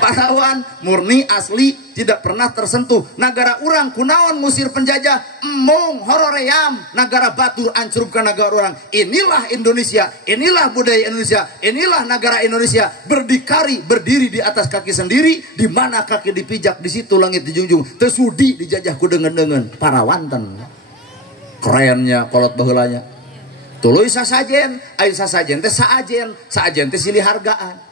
Parawan murni asli tidak pernah tersentuh. Negara urang kunaon ngusir penjajah emong horoream negara batur ancurupkan negara orang. Inilah Indonesia, inilah budaya Indonesia, inilah negara Indonesia berdikari berdiri di atas kaki sendiri di mana kaki dipijak di situ langit dijunjung tesudi dijajah ku dengan parawanten. Kerennya kolot baheulanya tuluy sasajen aya sasajen teh saajen saajen teh silih hargaan.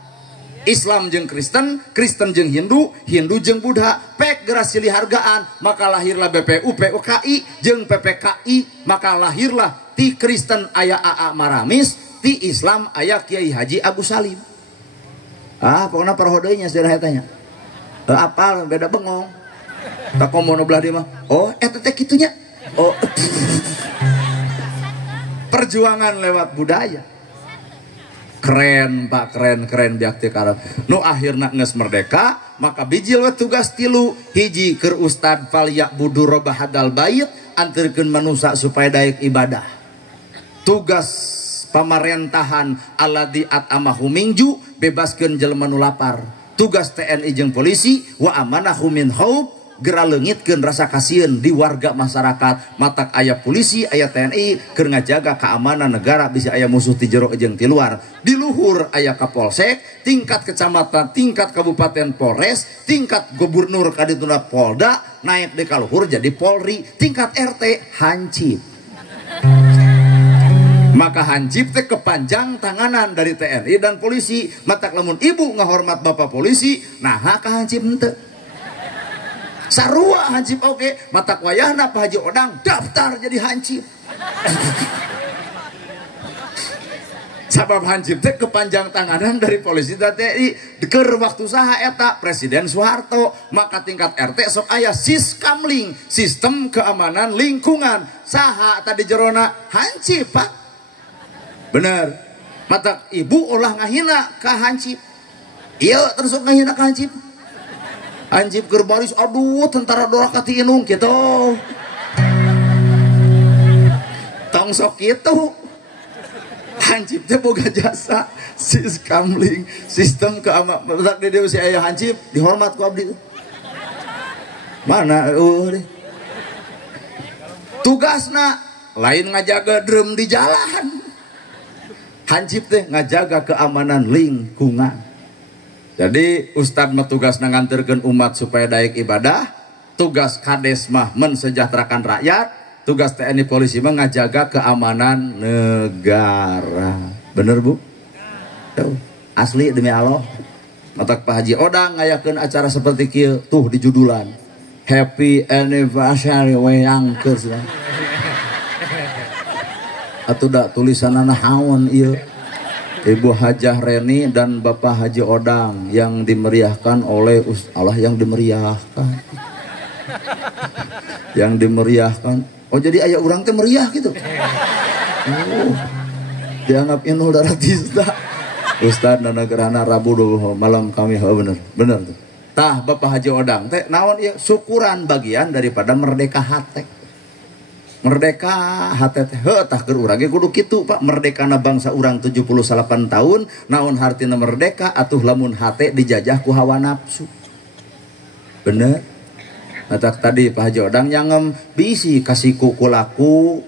Islam jeung Kristen, Kristen jeung Hindu, Hindu jeung Buddha, pek geras silih hargaan, maka lahirlah BPU, PUKI jeung PPKI, maka lahirlah ti Kristen aya AA Maramis, ti Islam aya Kiai Haji Agus Salim. Pokoknya parahodeunya saudara etanya. Apal beda bengong. Tak komono belah dia mah. Oh, eta teh kitunya. Oh. Perjuangan lewat budaya. Keren Pak, keren biakti karep. Nu akhirna geus merdeka, maka bijil we tugas tilu. Hiji keur Ustad Falyak Budu Robahadal Bait anterkeun manusia supaya daek ibadah. Tugas pamarentahan aladi at'amahu mingju bebaskeun jelema nu lapar. Tugas TNI jeung polisi wa amanahu min khauf gera leungitkeun rasa kasieun di warga masyarakat. Matak aya polisi aya TNI keur ngajaga keamanan negara bisa aya musuh ti jero jeung ti luar. Di luhur aya Kapolsek, tingkat kecamatan, tingkat kabupaten Polres, tingkat gubernur kadituna Polda, naik di kaluhur jadi Polri, tingkat RT hansip. Maka hansip teh kepanjang tanganan dari TNI dan polisi. Matak lamun ibu ngahormat bapak polisi, nah ka hansip henteu. Sarua hansip oke, matak wayahna Pak Haji Odang daftar jadi hansip. Sabab hansip teh kepanjang tanganan dari polisi dan TNI keur waktu saha eta Presiden Soeharto. Maka tingkat RT sok aya Siskamling, sistem keamanan lingkungan. Saha tadi jerona hansip Pak. Bener. Matak ibu ulah ngahina ka hansip. Iya terus ngahina ka hansip. Hansip keur baris aduh tentara dorak kati inung gitu. Tong sok kitu. Hansip teh boga jasa Siskamling, sistem keamanan. Matak di dieu si aya hansip dihormat ku abdi. Mana deh. Tugasna lain ngajaga drum di jalan. Hansip teh ngajaga keamanan lingkungan. Jadi Ustadz mah tugas nganterkeun umat supaya daek ibadah, tugas Kades mah mensejahterakan rakyat, tugas TNI polisi mah ngajaga keamanan negara. Bener Bu? Tuh, asli demi Allah. Matak Pak Haji Odang ngayakeun acara seperti kieu tuh di judulan. Happy anniversary wayang keus. Atuh da tulisanana haon ieu. Ibu Hajah Reni dan Bapak Haji Odang yang dimeriahkan oleh Allah yang dimeriahkan. Yang dimeriahkan. Oh jadi ayah orang teh meriah gitu. Oh, dianggap Inul Daratista. Ustad dan gerhana Rabu malam kami bener tuh. Tah Bapak Haji Odang teh naon ieu syukuran bagian daripada merdeka hati. merdeka hate teh tah keur urang ge kudu kitu Pak, merdekana bangsa urang 78 tahun naon hartina merdeka atuh lamun hate dijajah ku hawa nafsu. Bener matak tadi Pak Haji Odang nyangem bisi kasih kuku laku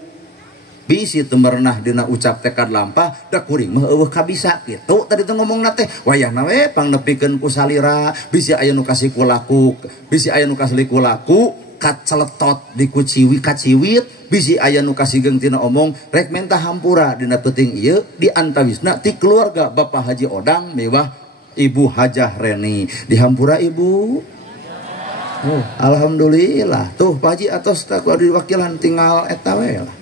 bisi temernah dina ucap tekad lampah da kuring mah eueuh kabisa kitu tadi teh ngomongna teh wayahna we pangnepikeun ku salira bisi aya nu kasih ku laku bisi aya nu kasih ku laku kaceletot di kuciwi kaciwit bisi aya nu kasigeng tina omong rek mentah hampura dina peuting ieu di antawisna ti keluarga Bapak Haji Odang mewah Ibu Hajah Reni dihampura Ibu. Oh, alhamdulillah tuh Pak Haji atos tak kudu wakilan tinggal eta we lah.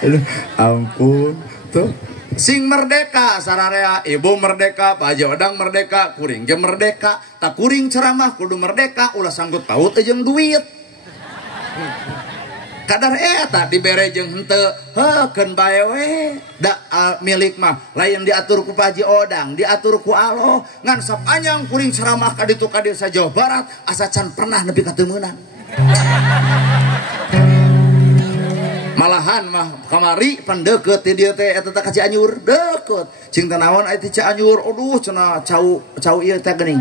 Aduh, ampun tuh sing merdeka sararea ibu merdeka Pak Haji Odang merdeka kuring ge merdeka tak kuring ceramah kudu merdeka ulah sanggut paut jeung duit kadar eta dibere jeung henteu heukeun bae we da milik mah lain diatur ku Pak Haji Odang diatur ku Allah ngan sapanjang kuring ceramah ka ditu ka desa Jawa Barat asa can pernah nepi ka teu meunang. Malahan mah kamari pan deukeut ti dieu teh eta ka Cianjur deukeut cing teh naon aya ti Cianjur aduh cenah cau ieu teh geuning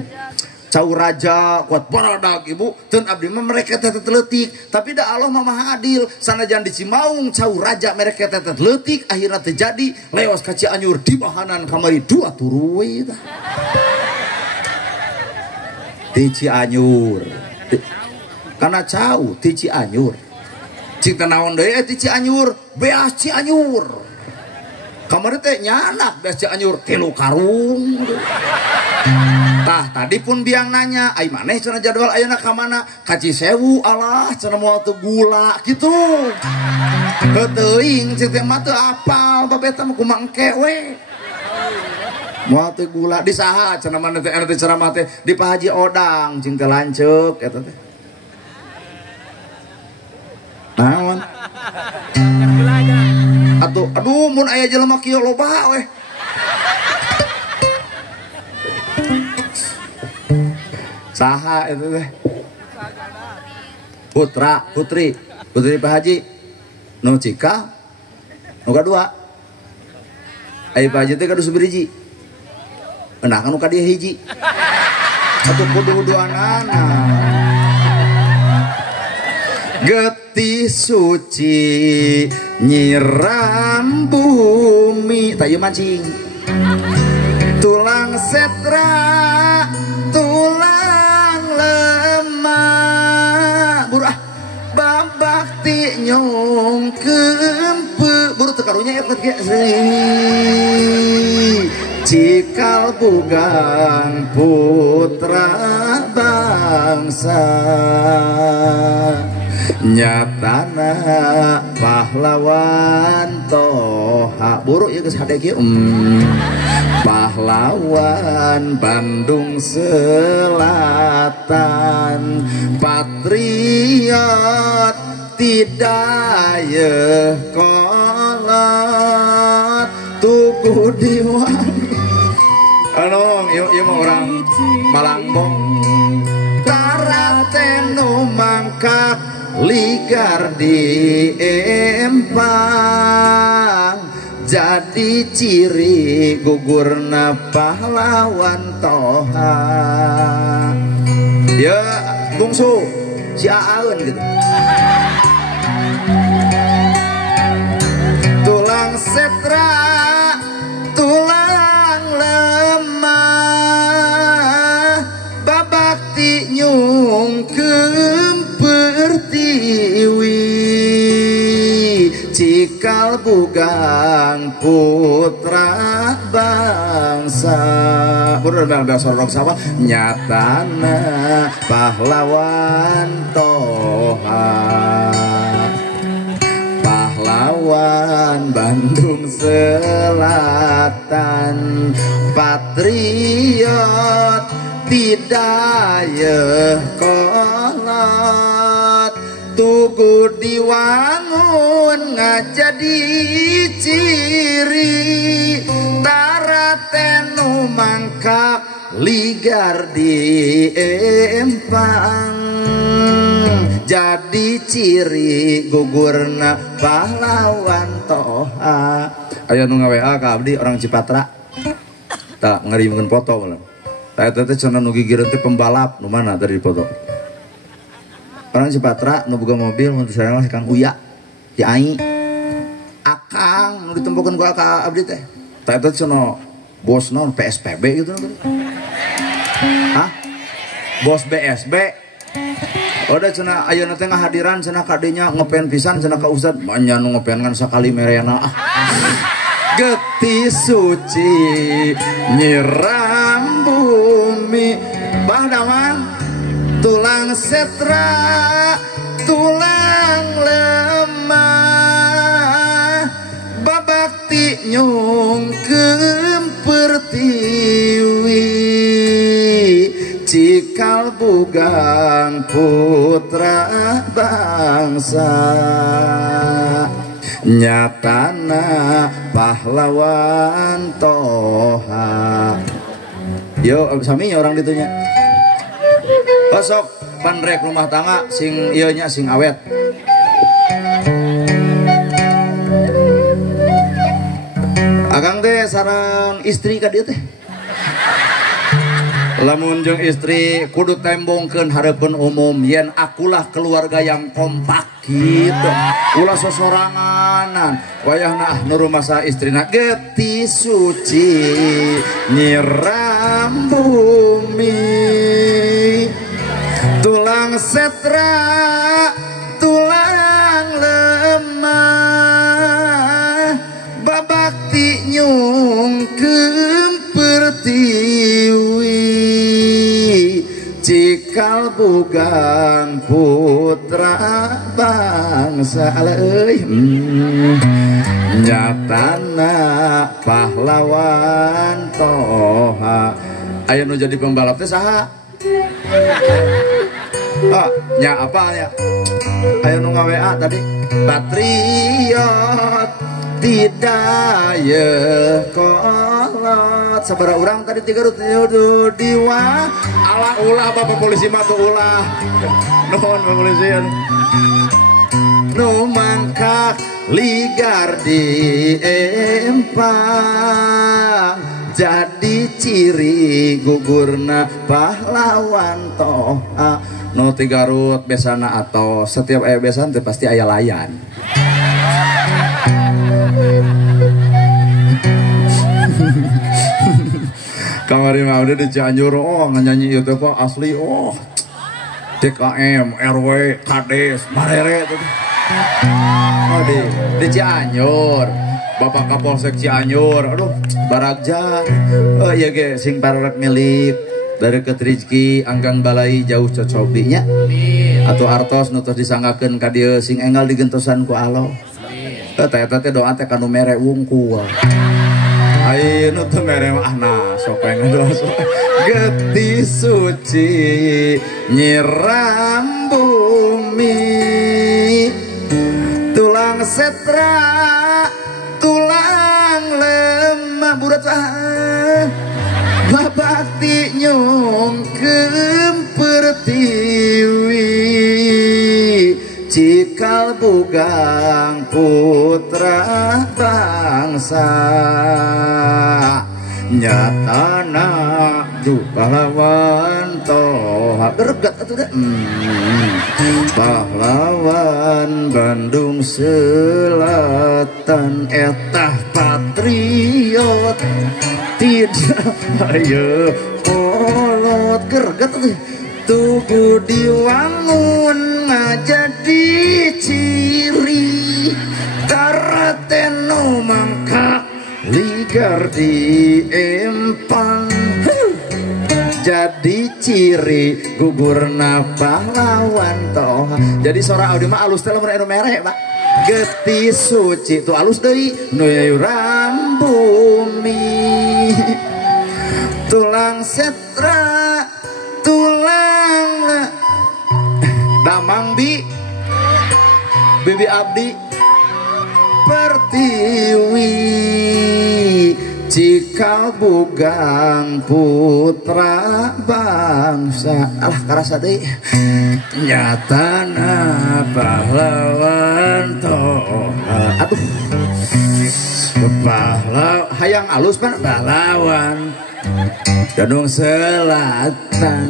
cau raja kuat baradag ibu teu abdi mah mereka teh leutik tapi da Allah mah maha adil sanajan di Cimaung cau raja mereka teh leutik akhirna teh jadi leos ka Cianjur dibahanan kamari 2 turu we tah ti Cianjur kana cau ti Cianjur cing naon deui ti Cianjur beas Cianjur kamari teh nyanak beas Cianjur 3 karung tah tadi pun biang nanya ai maneh cenah jadwal ayeuna ka mana ka Cisewu alah cenah moal teu gula kitu teuing cing teh mah teu apal babeta mah kumaha engke we moal teu gula di saha cenah maneh teh eta ceramah teh di Pak Haji Odang cing teh lanceuk eta teh naon aduh mun aya jelema kieu loba we saha itu teh putri Pak Haji nu cika nu kadua aya Pak Haji teh kadu sabiriji eunah kan nu ka dieu hiji atuh kudu duanana getih suci nyiram bumi tayu mancing tulang setra tulang lemah buru babakti nyongkeun buru teu karunya ekot ge cikal bugang putra bangsa nyatana pahlawan toha buruk ya geus hade kieu pahlawan Bandung Selatan patriot tidayeuh kolot tugu diwang anong ieu mah orang Malangbong taratenu mangkat ligar di empang jadi ciri gugurna pahlawan toha ya bungsu si Aaun gitu tulang setra tulang lemah babakti nyungkeun pertiwi cikal bugang putra bangsa bener bangsa sorok sawah nyatana pahlawan toha pahlawan Bandung Selatan patriot tidayeuh kolot tugu diwangun ngajadi ciri tarat tenu mangkak ligar di empang jadi ciri gugurna pahlawan toha. Aya nu nga-WA ka abdi orang Cipatra tak ngarimeun foto malah tak eta teh cenah nu gigireun teh pembalap nu mana tadi foto orang Cipatra nu boga mobil mun sareng Kang Uya Ki Ai Akang nu ditempukeun ku ka abdi teh tak eta cenah bos naon PSPB gitu hah bos BSB. Udah cenah ayeuna teh ngahadiran cenah kadinya ngepen pisan cenah ka Ustad banyak nu ngepen ngan sakali merena. Getih suci nyiram bumi bahdaman tulang setra tulang lemah babakti nyungkeun pertiwi cikal bugang putra bangsa nyatana pahlawan toha. Yo sami orang ditunya sok panrek rumah tangga sing ieu nya sing awet. Akang teh sareng istri ka dieu teh lamun jeung istri kudu tembongkeun hareupeun umum yen akulah keluarga yang kompak gitu ulah sosoranganan wayahna nu rumasa istrina getih suci nyiram bumi tulang setra tulang lemah babakti nyungkeun pertiwi cikal bugang putra bangsa euy nyatana pahlawan toha. Aya nu jadi pembalap teh saha? Nya apa ya? Aya nu nga-WA tadi patriot tidak ye kolot sabaraha urang tadi 3 diwa ala ulah bapak polisi mah tuh ulah nuhun bapak polisi nu mangkak ligar di empang jadi ciri gugurna pahlawan toha nu ti Garut besana atau setiap aya besan teh pasti aya layan. Kamari mah udah di Cianjur nyanyi itu apa asli TKM RW Kades Marere itu di Cianjur Bapak Kapolsek Cianjur aduh baragja iya ge sing parek milik dari Ketrizki Anggang Balai jauh cocobinya atau artos nutus disanggakeun ka dieu sing enggal digentosan ku Allah eta teh doa teh kanu mere wungkul ayeuna teh mere mah sok pengen doa getih suci nyiram bumi tulang setra tulang lemah burat babakti nyungkeun pertiwi cikal bugang putra bangsa nyatana pahlawan toha gerget atuh deh pahlawan Bandung Selatan etah patriot tidak ayo kolot gerget atuh tubuh diwangun jadi ciri karateno mangka ligar di empang jadi ciri gugurna pahlawan toha. Jadi sora Audi mah alus teh lamun anu mereh Pak getih suci tu alus deui nuyuran bumi tulang setra tulang damang bibi abdi pertiwi cikal bugang putra bangsa. Alah karasa deui nyatana pahlawan toha. Aduh pahlawan hayang alus pan pahlawan Danung Selatan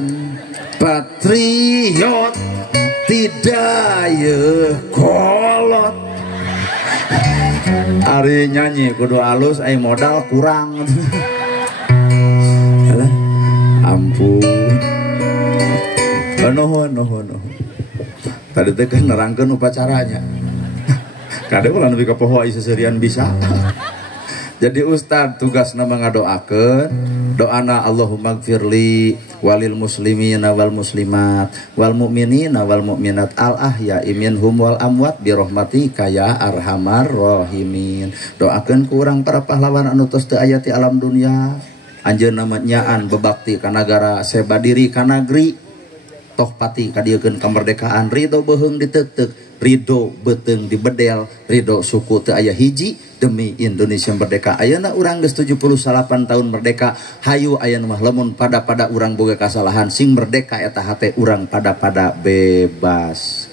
patriot tidak ye kolot. Ari nyanyi kudu alus ai modal kurang. Alah ampun. Nuhun. Tadi teh kan nerangkeun upacaranya. Kade ulah nepi ka poho ai seserian bisa. Jadi ustad tugas nama ngadoakeun doana Allahumma gfirli walil muslimina wal muslimat wal mu'minina wal mu'minat al ahya'i minhum wal amwat bi rahmatika ya arhamar rahimin. Doakeun ku urang para pahlawan anu tos teu aya ti alam dunia. Anjeunna nyaan bebakti ka nagara sebadiri ka negeri toh pati kadiekeun kamardekaan ridho beuheung diteuk-teuk ridho beuteung dibedel ridho suku teu aya hiji demi Indonesia merdeka. Ayeuna urang geus 78 tahun merdeka. Hayu ayeuna mah lamun pada urang boga kasalahan sing merdeka eta hate urang pada bebas.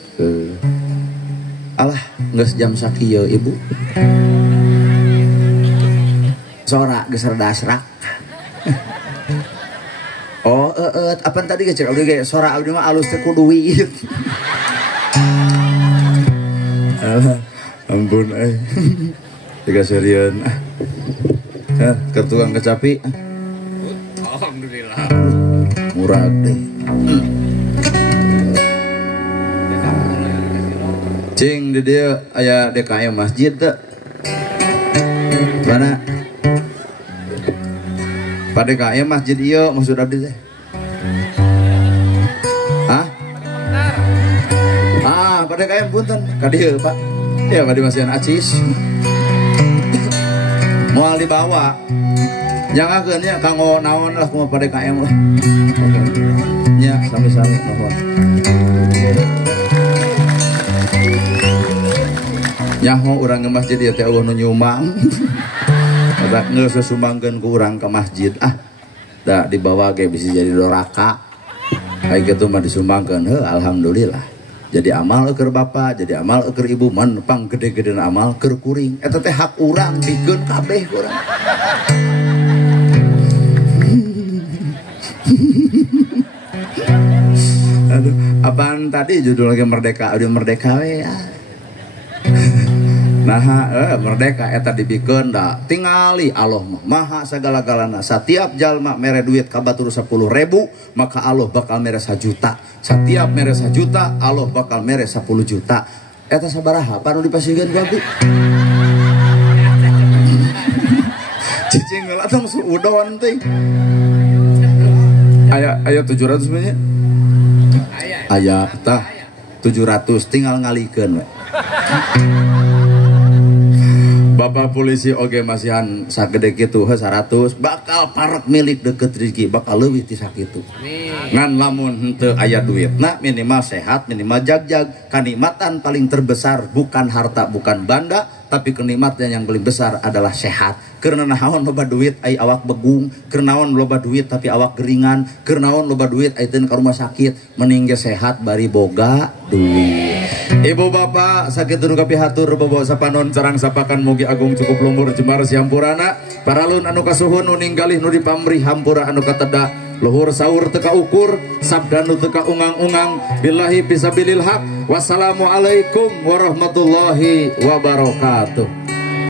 Alah geus jam sakieu ibu. Sora geus rada asrak. Oh apa tadi cek abdi ge sora abdi mah alus teh kudu duit. Ampun tiga serian ke tukang kecapi. Alhamdulillah murah deh. Cing di dia aya DKM masjid teh mana Pak DKM masjid ieu maksud abdi teh Pak DKM punten ka dieu Pak ya Pak dimasihan acis moal dibawa jangan nya kanggo naon lah kumaha Pak DKM lah nya sami-sami nuhun nyaho urang ke masjid ieu teh Allah nu nyumang ada geus sumbangkeun ku urang ke masjid da dibawa ge bisa jadi doraka kayak gitu mah disumbangkeun alhamdulillah jadi amal keur bapak jadi amal keur ibu manpang gede-gedean amal keur kuring eta teh hak urang dikeun kabeh urang. Aduh apaan tadi judul lagi merdeka audio merdeka we ya. Nah merdeka eta dibikeun da tingali Allah maha sagala-galana setiap jalma mere duit ka batur 10.000 maka Allah bakal mere 1 juta setiap mere 1 juta Allah bakal mere 10 juta eta sabaraha panu dipasieun ku abdi cicing latang suudon teh aya 700 banyak aya tah 700 tinggal ngalikeun we. Bapak polisi oge masihan sagede kitu 100 bakal parek milik deket rezeki bakal leuwih ti sakitu. Ngan lamun henteu aya duitna minimal sehat minimal jagjag. Kenikmatan paling terbesar bukan harta bukan banda tapi kenikmatan yang paling besar adalah sehat. Karena naon loba duit ai awak begung, kernaon loba duit tapi awak geringan, kernaon loba duit ai teu ka rumah sakit, mending ge sehat bari boga duit. Ibu bapak sakit nu kapihatur bobo sapanon sareng sapakan mugi agung cukup lumur jembar siampurana, paralun anu kasuhun nu ninggalih nu dipamrih hampura anu kateda, luhur saur teka ukur, sabda nu teka ungang-ungang, billahi fisabilil haq. Wassalamualaikum warahmatullahi wabarakatuh.